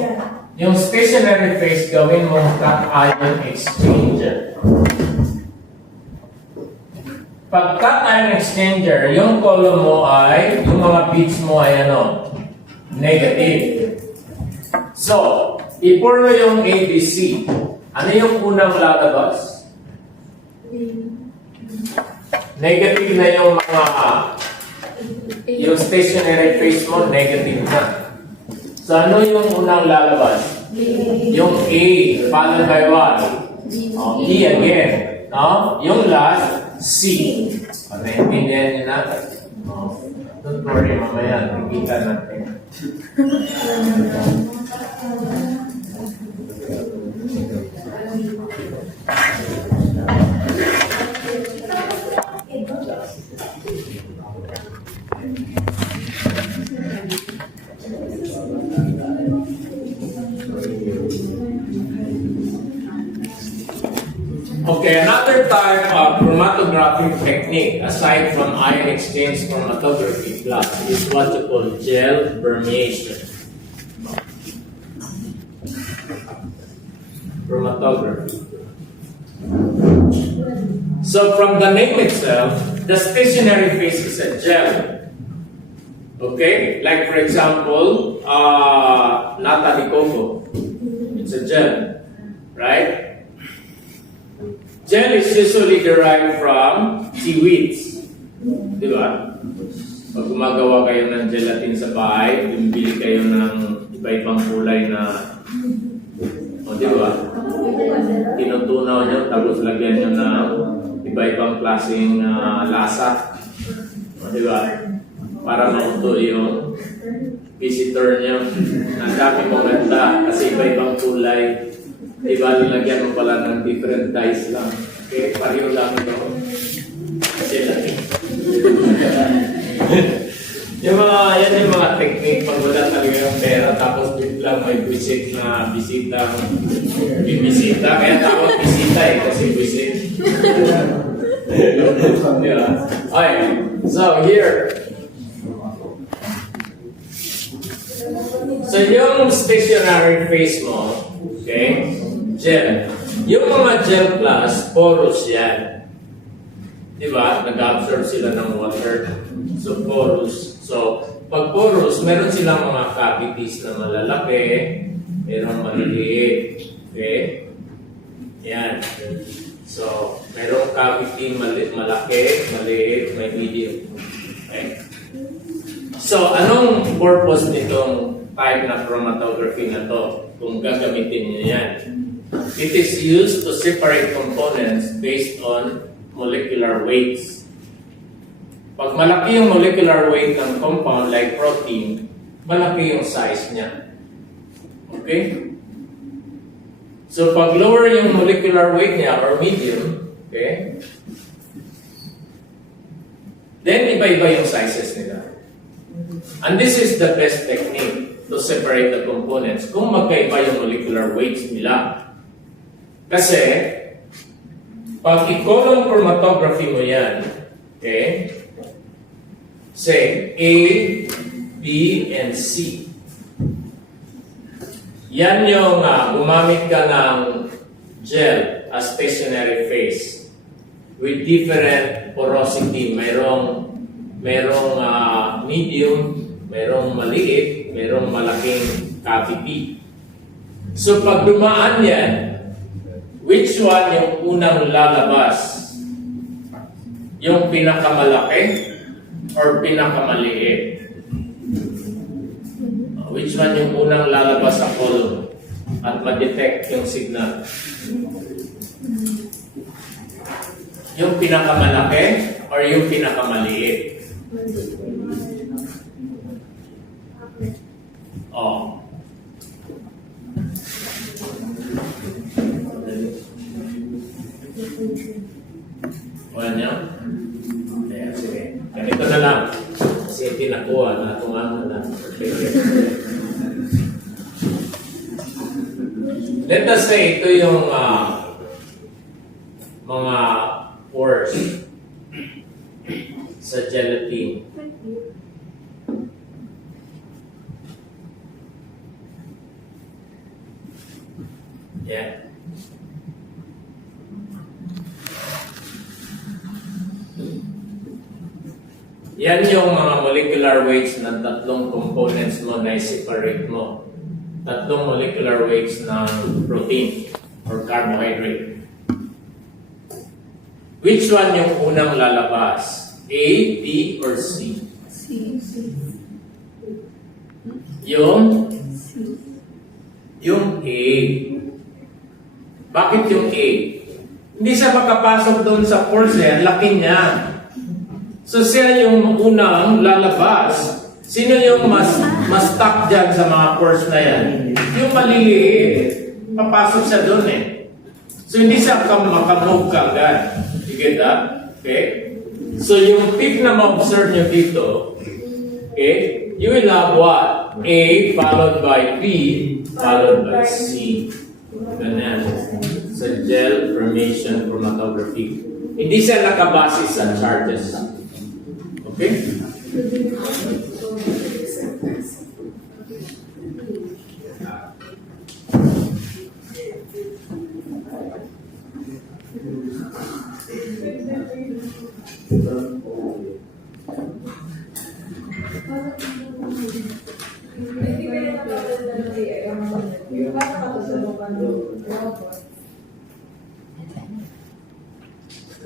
yung stationary phase, gawin mo cation exchanger? Pag cation exchanger, yung column mo ay, yung mga bits mo ay ano? Negative. So, ipur mo yung ABC. Ano yung unang lalabas? Negative na yung mga yung stationary phase mo, negative na. So, ano yung unang lalabas? Yung A, followed by what? E again. No? Yung last, C. Naintindihan niyo na? Don't worry, mamaya, nakikita natin. Okay, another type of chromatographic technique aside from ion exchange chromatography class is what you call gel permeation. Chromatography. So from the name itself, the stationary phase is a gel. Okay, like for example, nata de coco. It's a gel, right? Gel is usually derived from seaweeds. Di ba? Pag gumagawa kayo ng gelatin sa bahay, bumibili kayo ng iba-ibang kulay na, di ba? Tinutunaw nyo, tapos lagyan nyo ng iba-ibang klaseng lasa. Di ba? Para mauto yung visitor nyo. Ang dami mong ganda kasi iba-ibang kulay. Diba, nilagyan mo pala ng different dyes lang. Okay, pareho lang ito. Kasi lagi. Yan yung mga technique pag wala talaga yung pera tapos biglang may visit na bisita. Bibisita, kaya tawag bisita eh, kasi visit. Diba? Okay, so here. So yung stationary phase mo, okay, gel. Yung mga gel plus, porous yan. Diba? Nag-absorb sila ng water. So, porous. So, pag porous, meron silang mga cavities na malalaki, merong maliliit. Okay? Yan. So, merong cavity malaki, maliit, may medium. Okay? So, anong purpose nitong type na chromatography na to? Kung gagamitin niyo yan. It is used to separate components based on molecular weights. Pag malaki yung molecular weight ng compound like protein, malaki yung size niya. Okay? So pag lower yung molecular weight niya or medium, okay? Then iba-iba yung sizes nila. And this is the best technique to separate the components kung magkaiba yung molecular weights nila. Kasi, pag i-column chromatography mo yan, okay, say A, B, and C. Yan yung gumamit ka ng gel, a stationary phase with different porosity. Merong medium, merong maliit, merong malaking cavity. So pag dumaan yan, which one yung unang lalabas? Yung pinakamalaki or pinakamaliit? Which one yung unang lalabas sa column at ma-detect yung signal? Yung pinakamalaki or yung pinakamaliit? Oh. Wala niya? Okay, sige. Ganito na lang. Kasi hindi nakuha na itong ano na. Let us say ito yung mga pores sa gelatin. Yeah. Yan yung mga molecular weights ng tatlong components mo na i-separate mo. Tatlong molecular weights ng protein or carbohydrate. Which one yung unang lalabas? A, B, or C? C. Yung A. Bakit yung A? Hindi siya makapasok doon sa pores niya, laki niya. So siya yung unang lalabas. Sino yung mas stuck dyan sa mga pores na yan? Yung maliliit. Papasok siya doon eh. So hindi siya makamove ka agad. You get that? Okay? So yung peak na ma-observe nyo dito, okay, you will have what? A followed by B followed by C. Ganyan. Sa gel formation chromatography. Hindi siya nakabase sa charges. Okay?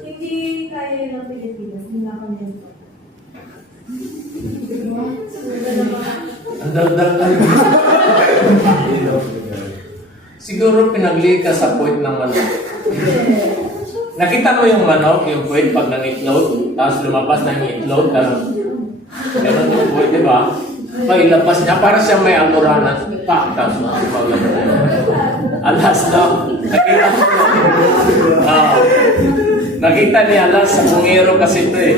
Hindi kaya ng Pilipinas, hindi na kami ito. Ang dal-dal lang. Siguro pinagli ka sa point ng manok. Nakita mo yung manok, yung point pag nang-itlog, tapos lumabas ng itlog, ganun yung point, di ba? Pailabas niya, para siya may almoranas. Tapos maglabas na yun. Alas, no? Nakita ni Alas sa bungero kasi ito eh.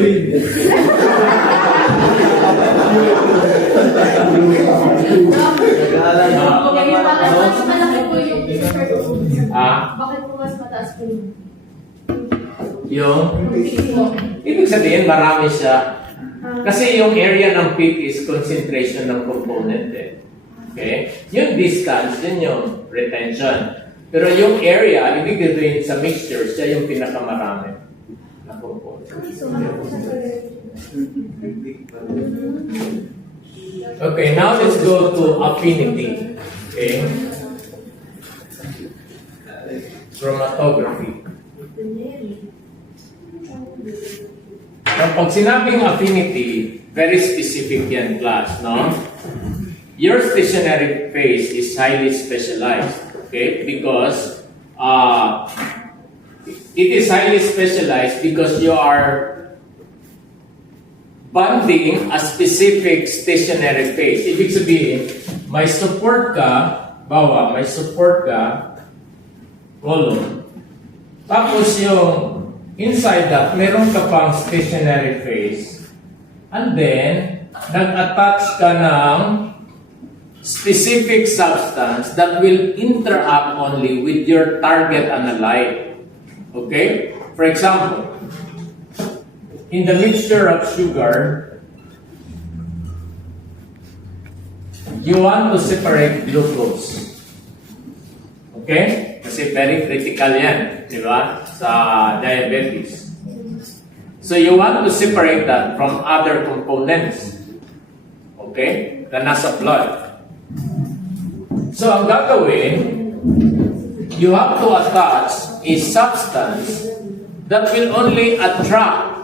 Bakit po mas mataas po yun? Yung ibig sabihin marami siya. Kasi yung area ng peak is concentration ng component eh. Okay? Yung distance, yun yung retention. Pero yung area, ibig sabihin sa mixture, siya yung pinakamarami na component. Okay, now let's go to affinity. Okay? Chromatography. Pag sinabing affinity, very specific yan class, no? Your stationary phase is highly specialized, okay? Because it is highly specialized because you are bonding a specific stationary phase. Ibig sabihin, may support ka, may support ka, column. Tapos yung inside that, meron ka pang stationary phase. And then, nag-attach ka ng specific substance that will interact only with your target analyte. Okay? For example, in the mixture of sugar, you want to separate glucose. Okay? Kasi very critical yan, di ba? Sa diabetes. So you want to separate that from other components. Okay? Na nasa blood. So ang gagawin, you have to attach a substance that will only attract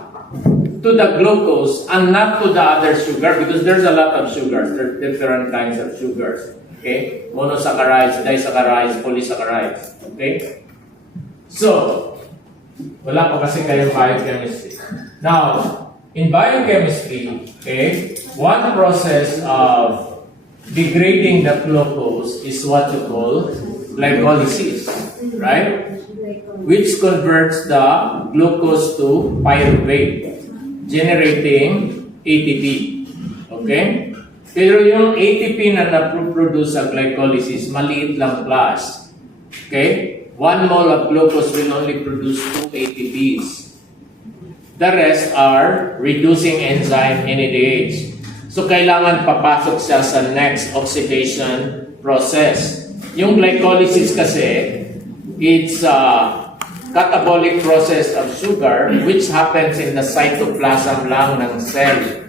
to the glucose and not to the other sugar, because there's a lot of sugars. There's different kinds of sugars. Okay? Monosaccharides, disaccharides, polysaccharides. Okay? So, wala pa kasi kayong biochemistry. Now, in biochemistry, okay, one process of degrading the glucose is what you call glycolysis, right? Which converts the glucose to pyruvate, generating ATP. Okay? Pero yung ATP na naproduce sa glycolysis, maliit lang plus. Okay? 1 mole of glucose will only produce 2 ATPs. The rest are reducing enzyme NADH. So, kailangan papasok siya sa next oxidation process. Yung glycolysis kasi, it's a catabolic process of sugar which happens in the cytoplasm lang ng cell.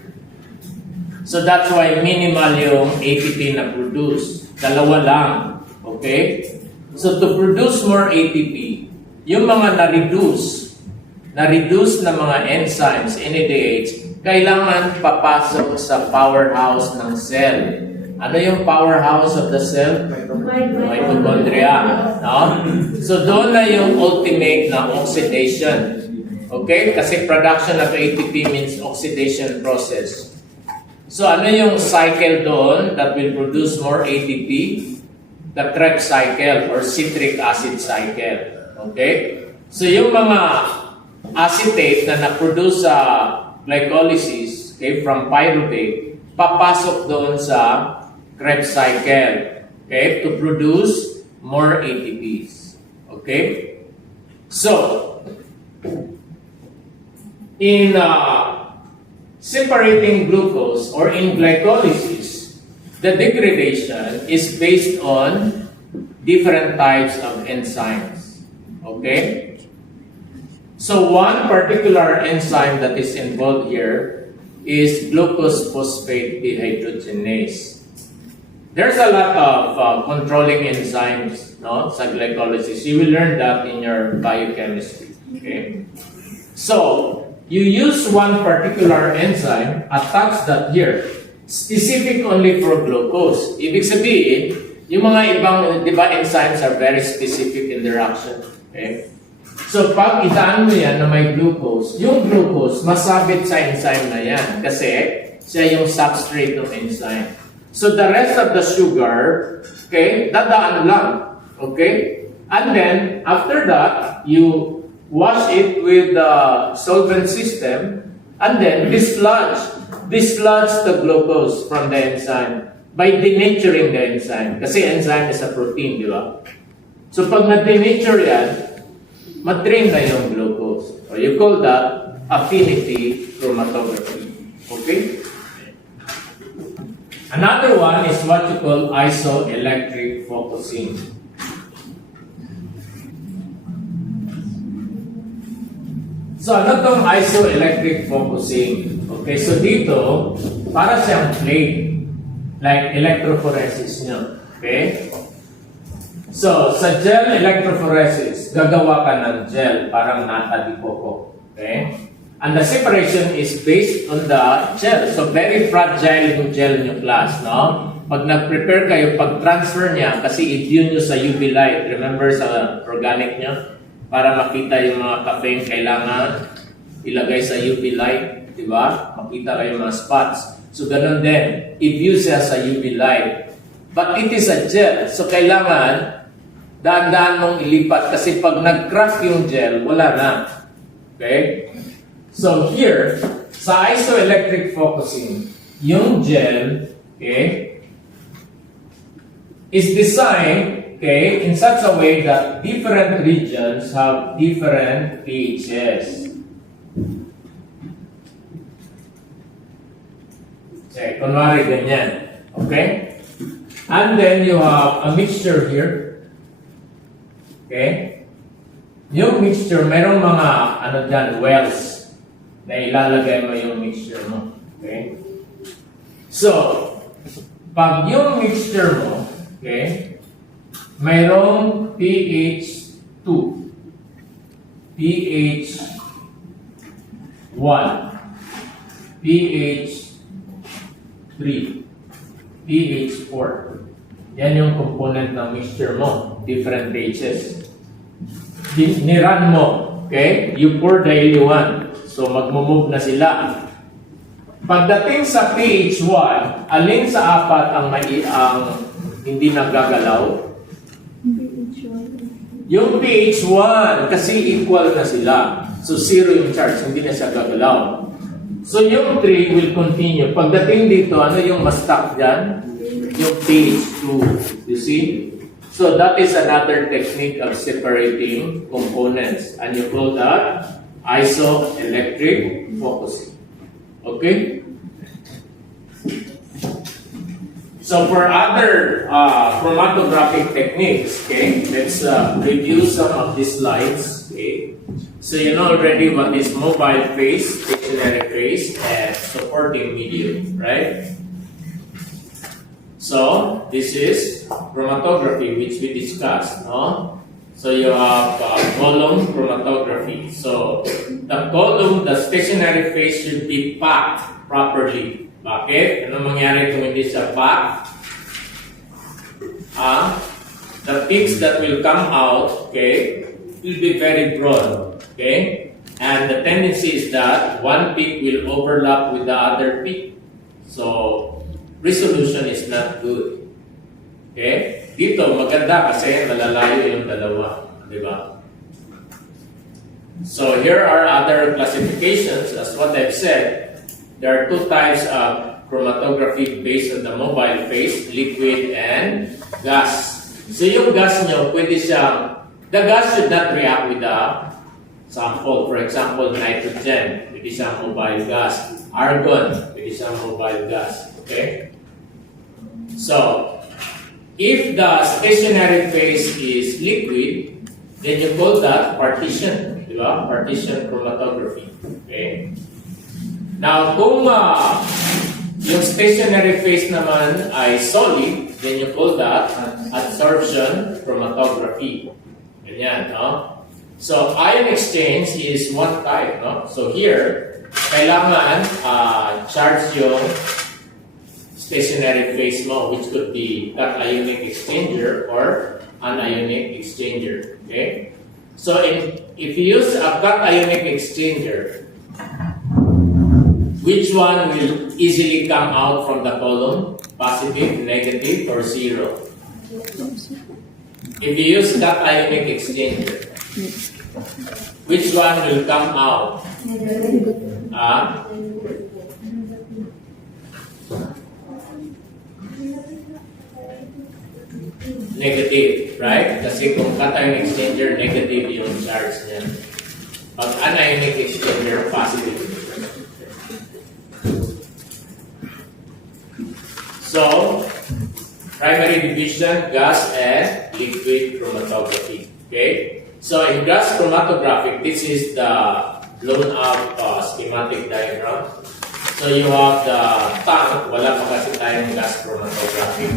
So that's why minimal yung ATP na produce. Dalawa lang. Okay? So to produce more ATP, yung mga na-reduce na mga enzymes, NADH, kailangan papasok sa powerhouse ng cell. Ano yung powerhouse of the cell? Mitochondria. No? So doon na yung ultimate na oxidation. Okay? Kasi production of ATP means oxidation process. So ano yung cycle doon that will produce more ATP? The Krebs cycle or citric acid cycle. Okay? So yung mga acetate na na-produce sa glycolysis, okay, from pyruvate, papasok doon sa Krebs cycle, okay, to produce more ATPs. Okay? So, in separating glucose or in glycolysis, the degradation is based on different types of enzymes. Okay? So one particular enzyme that is involved here is glucose phosphate dehydrogenase. There's a lot of controlling enzymes, no, sa glycolysis. You will learn that in your biochemistry. Okay? So, you use one particular enzyme, attach that here, specific only for glucose. Ibig sabihin, yung mga ibang, di ba, enzymes are very specific in their action. Okay? So, pag itaan mo yan na may glucose, yung glucose, masabit sa enzyme na yan kasi siya yung substrate ng enzyme. So, the rest of the sugar, okay, dadaan lang. Okay? And then, after that, you wash it with the solvent system, and then dislodge the glucose from the enzyme by denaturing the enzyme. Kasi enzyme is a protein, di ba? So pag na-denature yan, matrain na yung glucose. So you call that affinity chromatography. Okay? Another one is what you call isoelectric focusing. So, ano itong isoelectric focusing? Okay, so dito, para siyang plate, like electrophoresis nyo. Okay? So, sa gel electrophoresis, gagawa ka ng gel, parang nata di coco. Okay? And the separation is based on the gel. So, very fragile yung gel nyo, class, no? Pag nag-prepare kayo, pag-transfer niya, kasi i-tune nyo sa UV light, remember sa organic nyo? Para makita yung mga caffeine, kailangan ilagay sa UV light, di ba? Makita kayo mga spots. So, ganun din. I-view siya sa UV light. But it is a gel. So, kailangan daan-daan mong ilipat kasi pag nag-crack yung gel, wala na. Okay? So, here, sa isoelectric focusing, yung gel, okay, is designed, okay, in such a way that different regions have different pHs. Okay, kunwari ganyan. Okay? And then you have a mixture here. Okay? Yung mixture, merong mga ano dyan, wells na ilalagay mo yung mixture mo. Okay? So, pag yung mixture mo, okay, mayroong pH 2, pH 1, pH 3, pH 4. Yan yung component ng mixture mo. Different pHs. Niran mo. Okay? You pour daily 1. So, magmumove na sila. Pagdating sa pH 1, alin sa apat ang hindi naggagalaw? Yung pH 1, kasi equal na sila. So, 0 yung charge, hindi na siya gagalaw. So, yung 3 will continue. Pagdating dito, ano yung mas stuck dyan? Yung pH 2. You see? So, that is another technique of separating components. And you call that isoelectric focusing. Okay? So, for other chromatographic techniques, okay, let's review some of these slides. Okay? So, you know already what is mobile phase, stationary phase, and supporting medium, right? So, this is chromatography, which we discussed, no? So, you have column chromatography. So, the stationary phase should be packed properly. Bakit? Ano mangyari kung hindi siya packed? The peaks that will come out, okay, will be very broad, okay? And the tendency is that one peak will overlap with the other peak. So, resolution is not good. Okay? Dito, maganda kasi malalayo yung dalawa. Di ba? So, here are other classifications. As what I've said, there are two types of chromatography based on the mobile phase, liquid and gas. So, yung gas nyo, pwede siyang, the gas should not react with the sample. For example, nitrogen, pwede siyang mobile gas. Argon, pwede siyang mobile gas. Okay? So, if the stationary phase is liquid, then you call that partition. Di ba? Partition chromatography. Okay? Now, kung yung stationary phase naman ay solid, then you call that adsorption chromatography. Ganyan, no? So, ion exchange is one type, no? So, here, kailangan charge yung stationary phase mo, which could be cation exchanger or anionic exchanger. Okay? So, if you use a cation exchanger, which one will easily come out from the column? Positive, negative, or zero? If you use cation exchanger, which one will come out? Negative, right? Kasi kung cation exchanger, negative yung charge niya. Pag anionic exchanger, positive. So, primary division, gas and liquid chromatography. Okay? So, in gas chromatography, this is the blown up schematic diagram. So, you have the tank. Wala pa kasi tayong gas chromatography.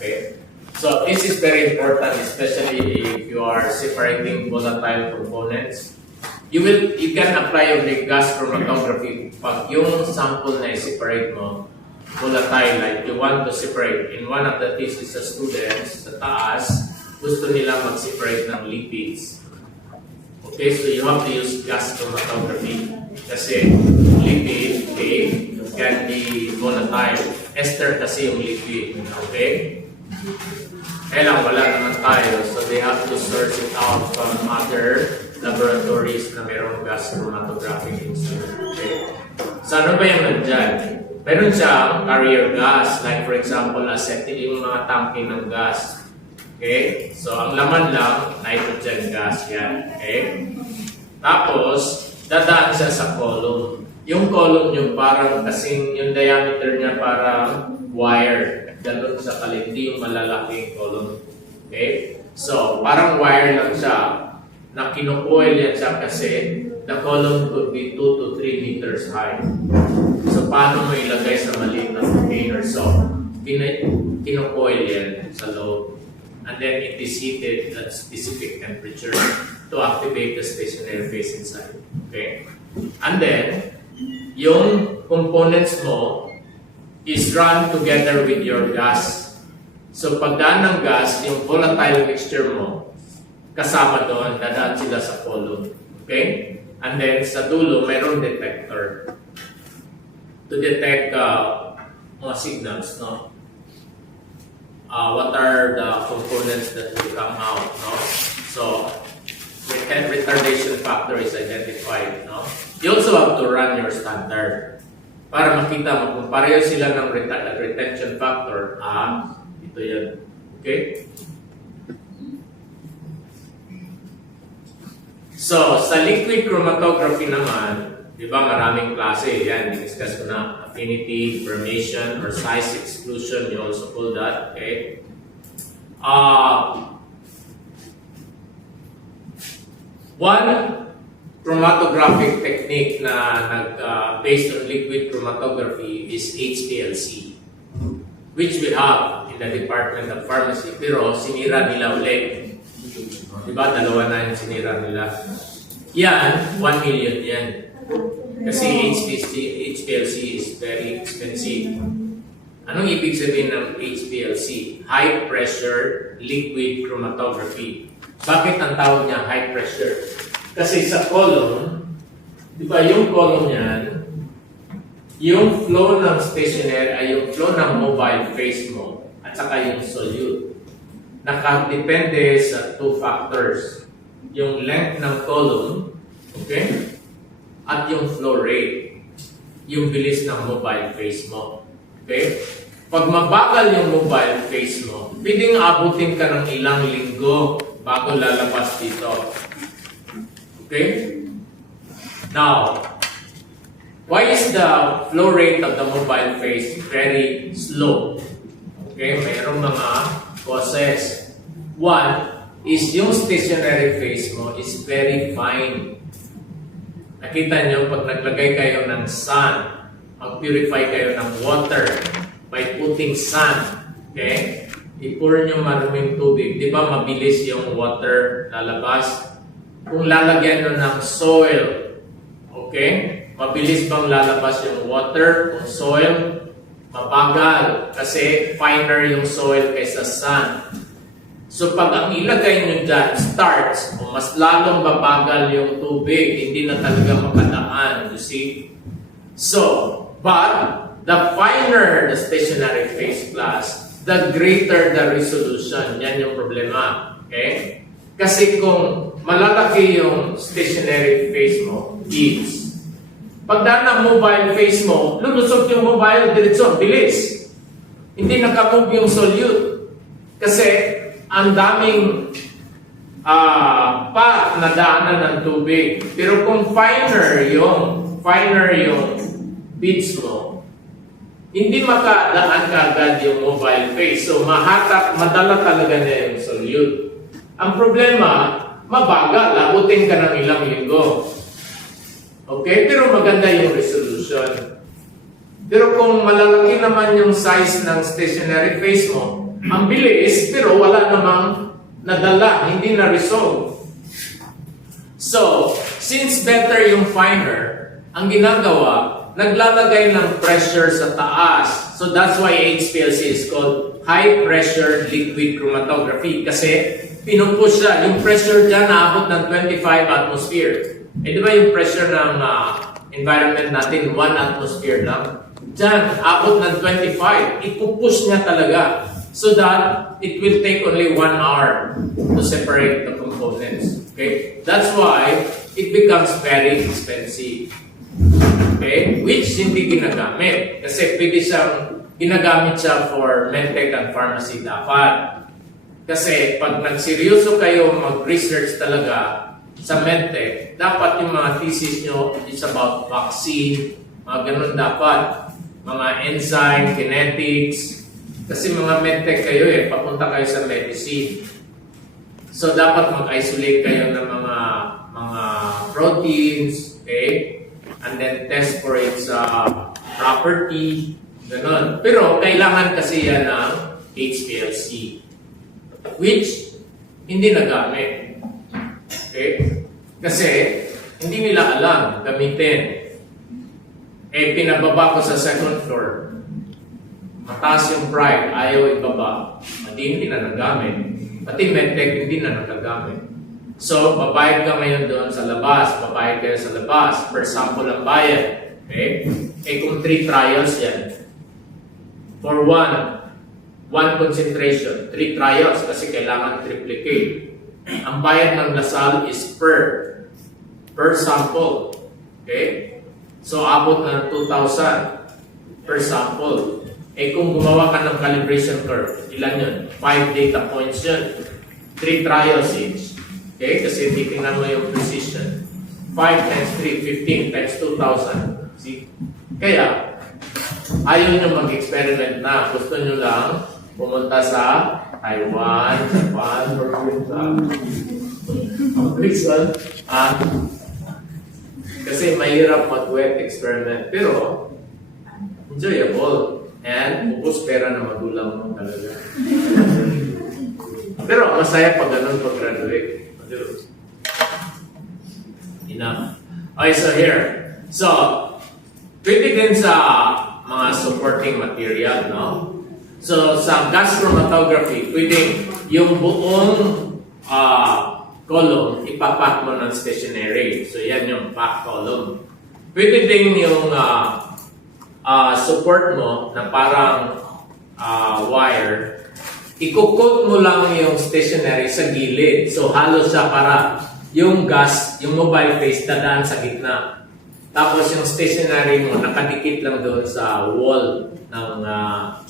Okay? So, this is very important, especially if you are separating volatile components. You can apply your gas chromatography pag yung sample na i-separate mo, volatile, like you want to separate. In one of the thesis sa students, sa taas, gusto nila mag-separate ng lipids. Okay, so you have to use gas chromatography kasi lipid, okay, can be volatile. Ester kasi yung liquid, okay? Kaya lang, wala naman tayo. So, they have to source it out from other laboratories na mayroong gas chromatographic instrument. Okay? So, ano ba yung nandyan? Meron siyang carrier gas. Like, for example, acetic, yung mga tangke ng gas. Okay? So, ang laman lang, nitrogen gas yan. Okay? Tapos, dadaan siya sa column. Yung column yung parang kasing, yung diameter niya parang wire. Ganun sa kalindi yung malalaking column. Okay? So, parang wire lang siya na kinukoil yan siya kasi the column could be 2 to 3 meters high. So, paano mo ilagay sa maliit na container? So, kinukoil yan sa loob. And then it is heated at specific temperature to activate the stationary phase inside. Okay? And then, yung components mo is run together with your gas. So, pagdaan ng gas, yung volatile mixture mo, kasama doon, dadaan sila sa column. Okay? And then, sa dulo, mayroong detector to detect mga signals, no? What are the components that will come out, no? So, retardation factor is identified, no? You also have to run your standard para makita mo kung pareho sila ng retention factor, ito yan. Okay? So, sa liquid chromatography naman, di ba maraming klase, yan, discuss ko na. Affinity, formation, or size exclusion, you also call that, okay? One chromatographic technique na based on liquid chromatography is HPLC, which we have in the Department of Pharmacy, pero sinira nila ulit. Diba? Dalawa na yung sinira nila. Yan, 1 million yan. Kasi HPLC is very expensive. Anong ibig sabihin ng HPLC? High Pressure Liquid Chromatography. Bakit ang tawag niya high pressure? Kasi sa column, di ba yung column niyan, yung flow ng stationary ay yung flow ng mobile phase mo at saka yung solute. Nakadepende sa two factors. Yung length ng column, okay? At yung flow rate, yung bilis ng mobile phase mo. Okay? Pag mabagal yung mobile phase mo, pwedeng abutin ka ng ilang linggo bago lalabas dito. Okay? Now, why is the flow rate of the mobile phase very slow? Okay? Mayroong mga causes. One is yung stationary phase mo is very fine. Nakita nyo, pag naglagay kayo ng sun, mag-purify kayo ng water by putting sun, okay? I-pour nyo maruming tubig. Di ba mabilis yung water lalabas? Kung lalagyan nyo ng soil, okay? Mabilis bang lalabas yung water? Kung soil, mabagal. Kasi finer yung soil kaysa sun. So pag ang ilagay nyo dyan, starts, o mas lalong babagal yung tubig, hindi na talaga makadaan, you see? So, but the finer the stationary phase class, the greater the resolution. Yan yung problema. Okay? Kasi kung malalaki yung stationary phase mo, is, pagdaan ng mobile phase mo, lulusot yung mobile diretso, bilis. Hindi nakamove yung solute. Kasi, ang daming pa na daanan ng tubig. Pero kung finer yung beads mo, hindi makadaan kagad yung mobile phase. So, madala talaga na yung solute. Ang problema, mabagal. Abutin ka ng ilang linggo. Okay? Pero maganda yung resolution. Pero kung malalaki naman yung size ng stationary phase mo, ang bilis, pero wala namang nadala, hindi na-resolve. So, since better yung finer, ang ginagawa, naglalagay ng pressure sa taas. So, that's why HPLC is called High Pressure Liquid Chromatography. Kasi, pinupush siya. Yung pressure dyan naabot ng 25 atmosphere. Eh, di ba yung pressure ng environment natin, 1 atmosphere lang? Dyan, abot ng 25. Ipupush niya talaga. So that it will take only 1 hour to separate the components. Okay? That's why it becomes very expensive. Okay? Which hindi ginagamit. Kasi pwede siyang ginagamit siya for medtech and pharmacy dapat. Kasi pag nagseryoso kayo mag-research talaga sa medtech, dapat yung mga thesis nyo is about vaccine, mga ganun dapat. Mga enzyme, kinetics. Kasi mga medtech kayo papunta kayo sa medicine. So dapat mag-isolate kayo ng mga proteins, okay? And then test for its property, ganun. Pero kailangan kasi yan ng HPLC, which hindi nagamit. Okay? Kasi hindi nila alam gamitin. Pinababa ko sa second floor. Mataas yung pride, ayaw ibaba. Hindi na nagamit. Pati medtech hindi na nagagamit. So, babayad ka ngayon doon sa labas. Babayad kayo sa labas. Per sample ang bayad. Okay? Kung 3 trials yan. For one concentration. 3 trials kasi kailangan triplicate. Ang bayad ng Lasal is per sample. Okay? So, abot ng 2,000 per sample. Kung gumawa ka ng calibration curve, ilan yun? 5 data points yun. 3 trials each. Okay? Kasi titingnan mo yung precision. 5 times 3, 15 times 2,000. See? Kaya, ayaw nyo mag-experiment na. Gusto nyo lang pumunta sa Taiwan, Japan, or Quezon. Kasi mahirap mag-wet experiment. Pero, enjoyable. And ubos pera na magulang mo talaga. Pero masaya pag ganun pag-graduate. Enough. Okay, so here. So, pwede din sa mga supporting material, no? So, sa gas chromatography, pwede yung buong column, ipapack mo ng stationary. So, yan yung pack column. Pwede din yung support mo na parang wire, ikukot mo lang yung stationary sa gilid. So, halos siya para yung gas, yung mobile phase, dadaan sa gitna. Tapos, yung stationary mo, nakadikit lang doon sa wall ng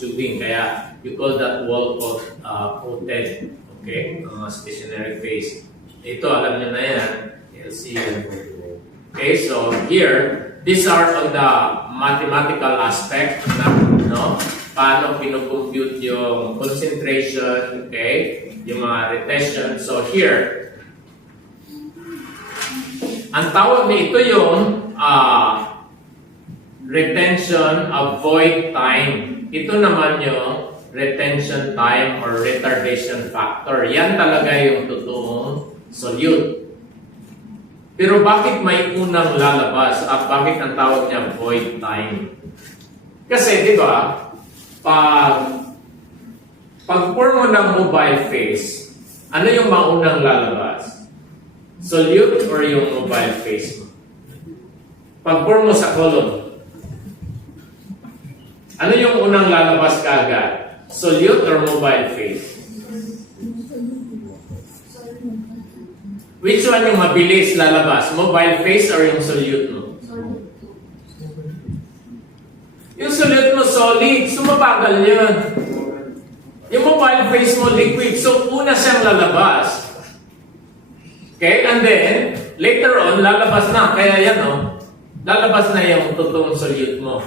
tubing. Kaya, you call that wall coated. Okay? Stationary phase. Ito, alam nyo na yan. You'll see it. Okay, so here, these are on the mathematical aspect no? Paano pinocompute yung concentration, okay? Yung mga retention. So here, ang tawag nito yung retention of void time. Ito naman yung retention time or retardation factor. Yan talaga yung totoong solute. Pero bakit may unang lalabas at bakit ang tawag niya void time? Kasi, di ba, pag pour mo ng mobile phase, ano yung maunang lalabas? Solute or yung mobile phase mo? Pag pour mo sa column, ano yung unang lalabas kaagad? Solute or mobile phase? Which one yung mabilis lalabas? Mobile phase or yung solute mo? Yung solute mo solid, sumabagal yun. Yung mobile phase mo liquid, so una siyang lalabas. Okay, and then, later on, lalabas na. Kaya yan, lalabas na yung totoong solute mo.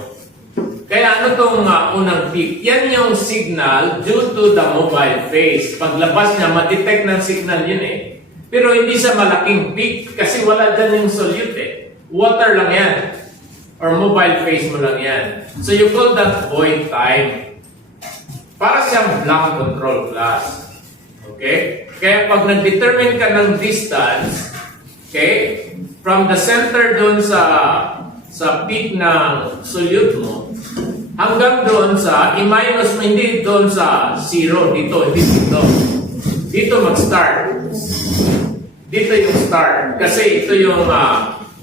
Kaya ano itong unang peak? Yan yung signal due to the mobile phase. Paglabas niya, ma-detect ng signal yun Pero hindi siya malaking peak kasi wala dyan yung solute Water lang yan. Or mobile phase mo lang yan. So you call that void time. Para siyang block control class. Okay? Kaya pag nag-determine ka ng distance, okay, from the center doon sa peak ng solute mo, hanggang doon sa i-minus mo, hindi doon sa zero, dito, hindi dito. Dito mag-start. Dito yung start. Kasi ito yung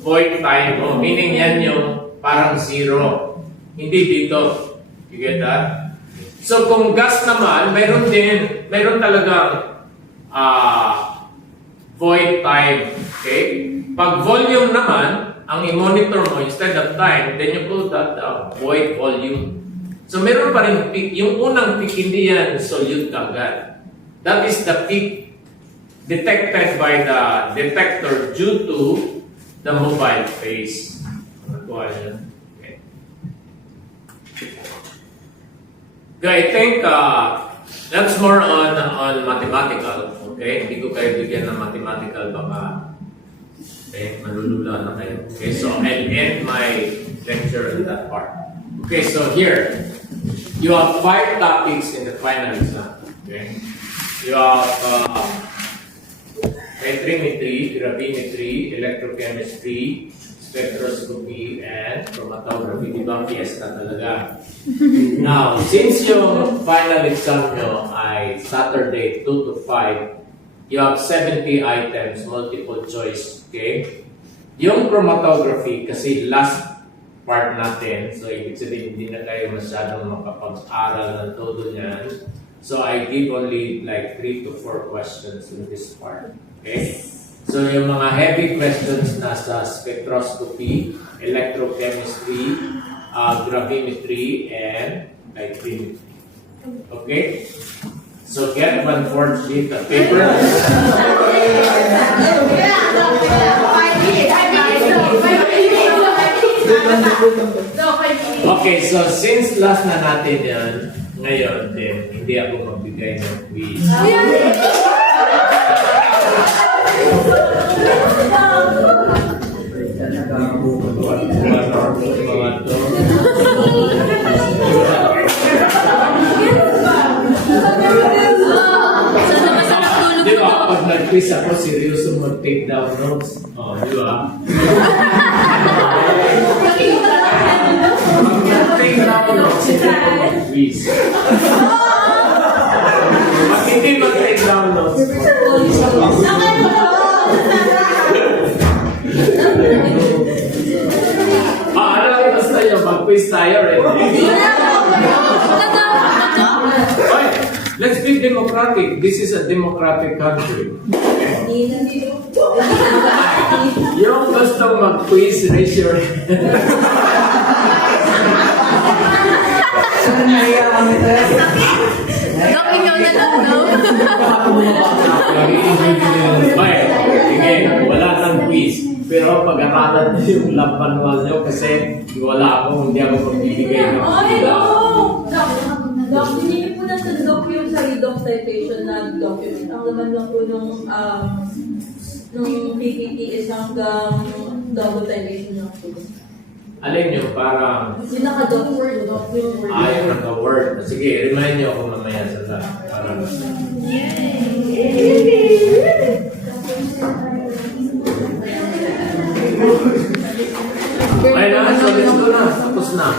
void time mo. Meaning yan yung parang zero. Hindi dito. You get that? So kung gas naman, mayroon talagang void time. Okay? Pag volume naman, ang i-monitor mo instead of time, then you call that void volume. So meron pa rin peak. Yung unang peak, hindi yan solute kagad. That is the peak detected by the detector due to the mobile phase. Okay. I think that's more on mathematical. Okay? Hindi ko kayo bigyan ng mathematical baka malulula na kayo. Okay, so I'll end my lecture in that part. Okay, so here, you have 5 topics in the final exam. Okay? You have metrimetry, gravimetry, electrochemistry, spectroscopy, and chromatography. Di ba? Fiesta talaga. Now, since yung final exam nyo ay Saturday, 2 to 5, you have 70 items, multiple choice. Okay? Yung chromatography, kasi last part natin, so ibig sabihin hindi na kayo masyadong makapag-aral ng todo niyan. So I give only like 3 to 4 questions in this part. Okay? So yung mga heavy questions nasa spectroscopy, electrochemistry, gravimetry, and lighting. Okay? So get 1/4 sheet of paper. Okay, so since last na natin yan, ngayon din, hindi ako magbigay ng quiz. Di ba, pag nag-quiz ako, seryoso mag-take down notes. Oh, di ba? Take down notes, hindi ako mag-quiz. Pag hindi mag-take down notes, ano basta yun, mag-quiz tayo, right? Okay, let's be democratic. This is a democratic country. Yung gusto mag-quiz, raise your hand. Okay, sige, wala kang quiz. Pero pag-aralan niyo yung lab manual niyo kasi wala ako, hindi ako magbibigay ng quiz. Doc, hindi po nasa doc yung sa doc citation na document. Ang laman lang po nung PPT is hanggang double citation lang po. Alin yung parang... Yung naka-doc word, doc yung word. Yung naka-word. Sige, remind niyo ako mamaya sa parang... Ay na, so let's go na. Tapos na.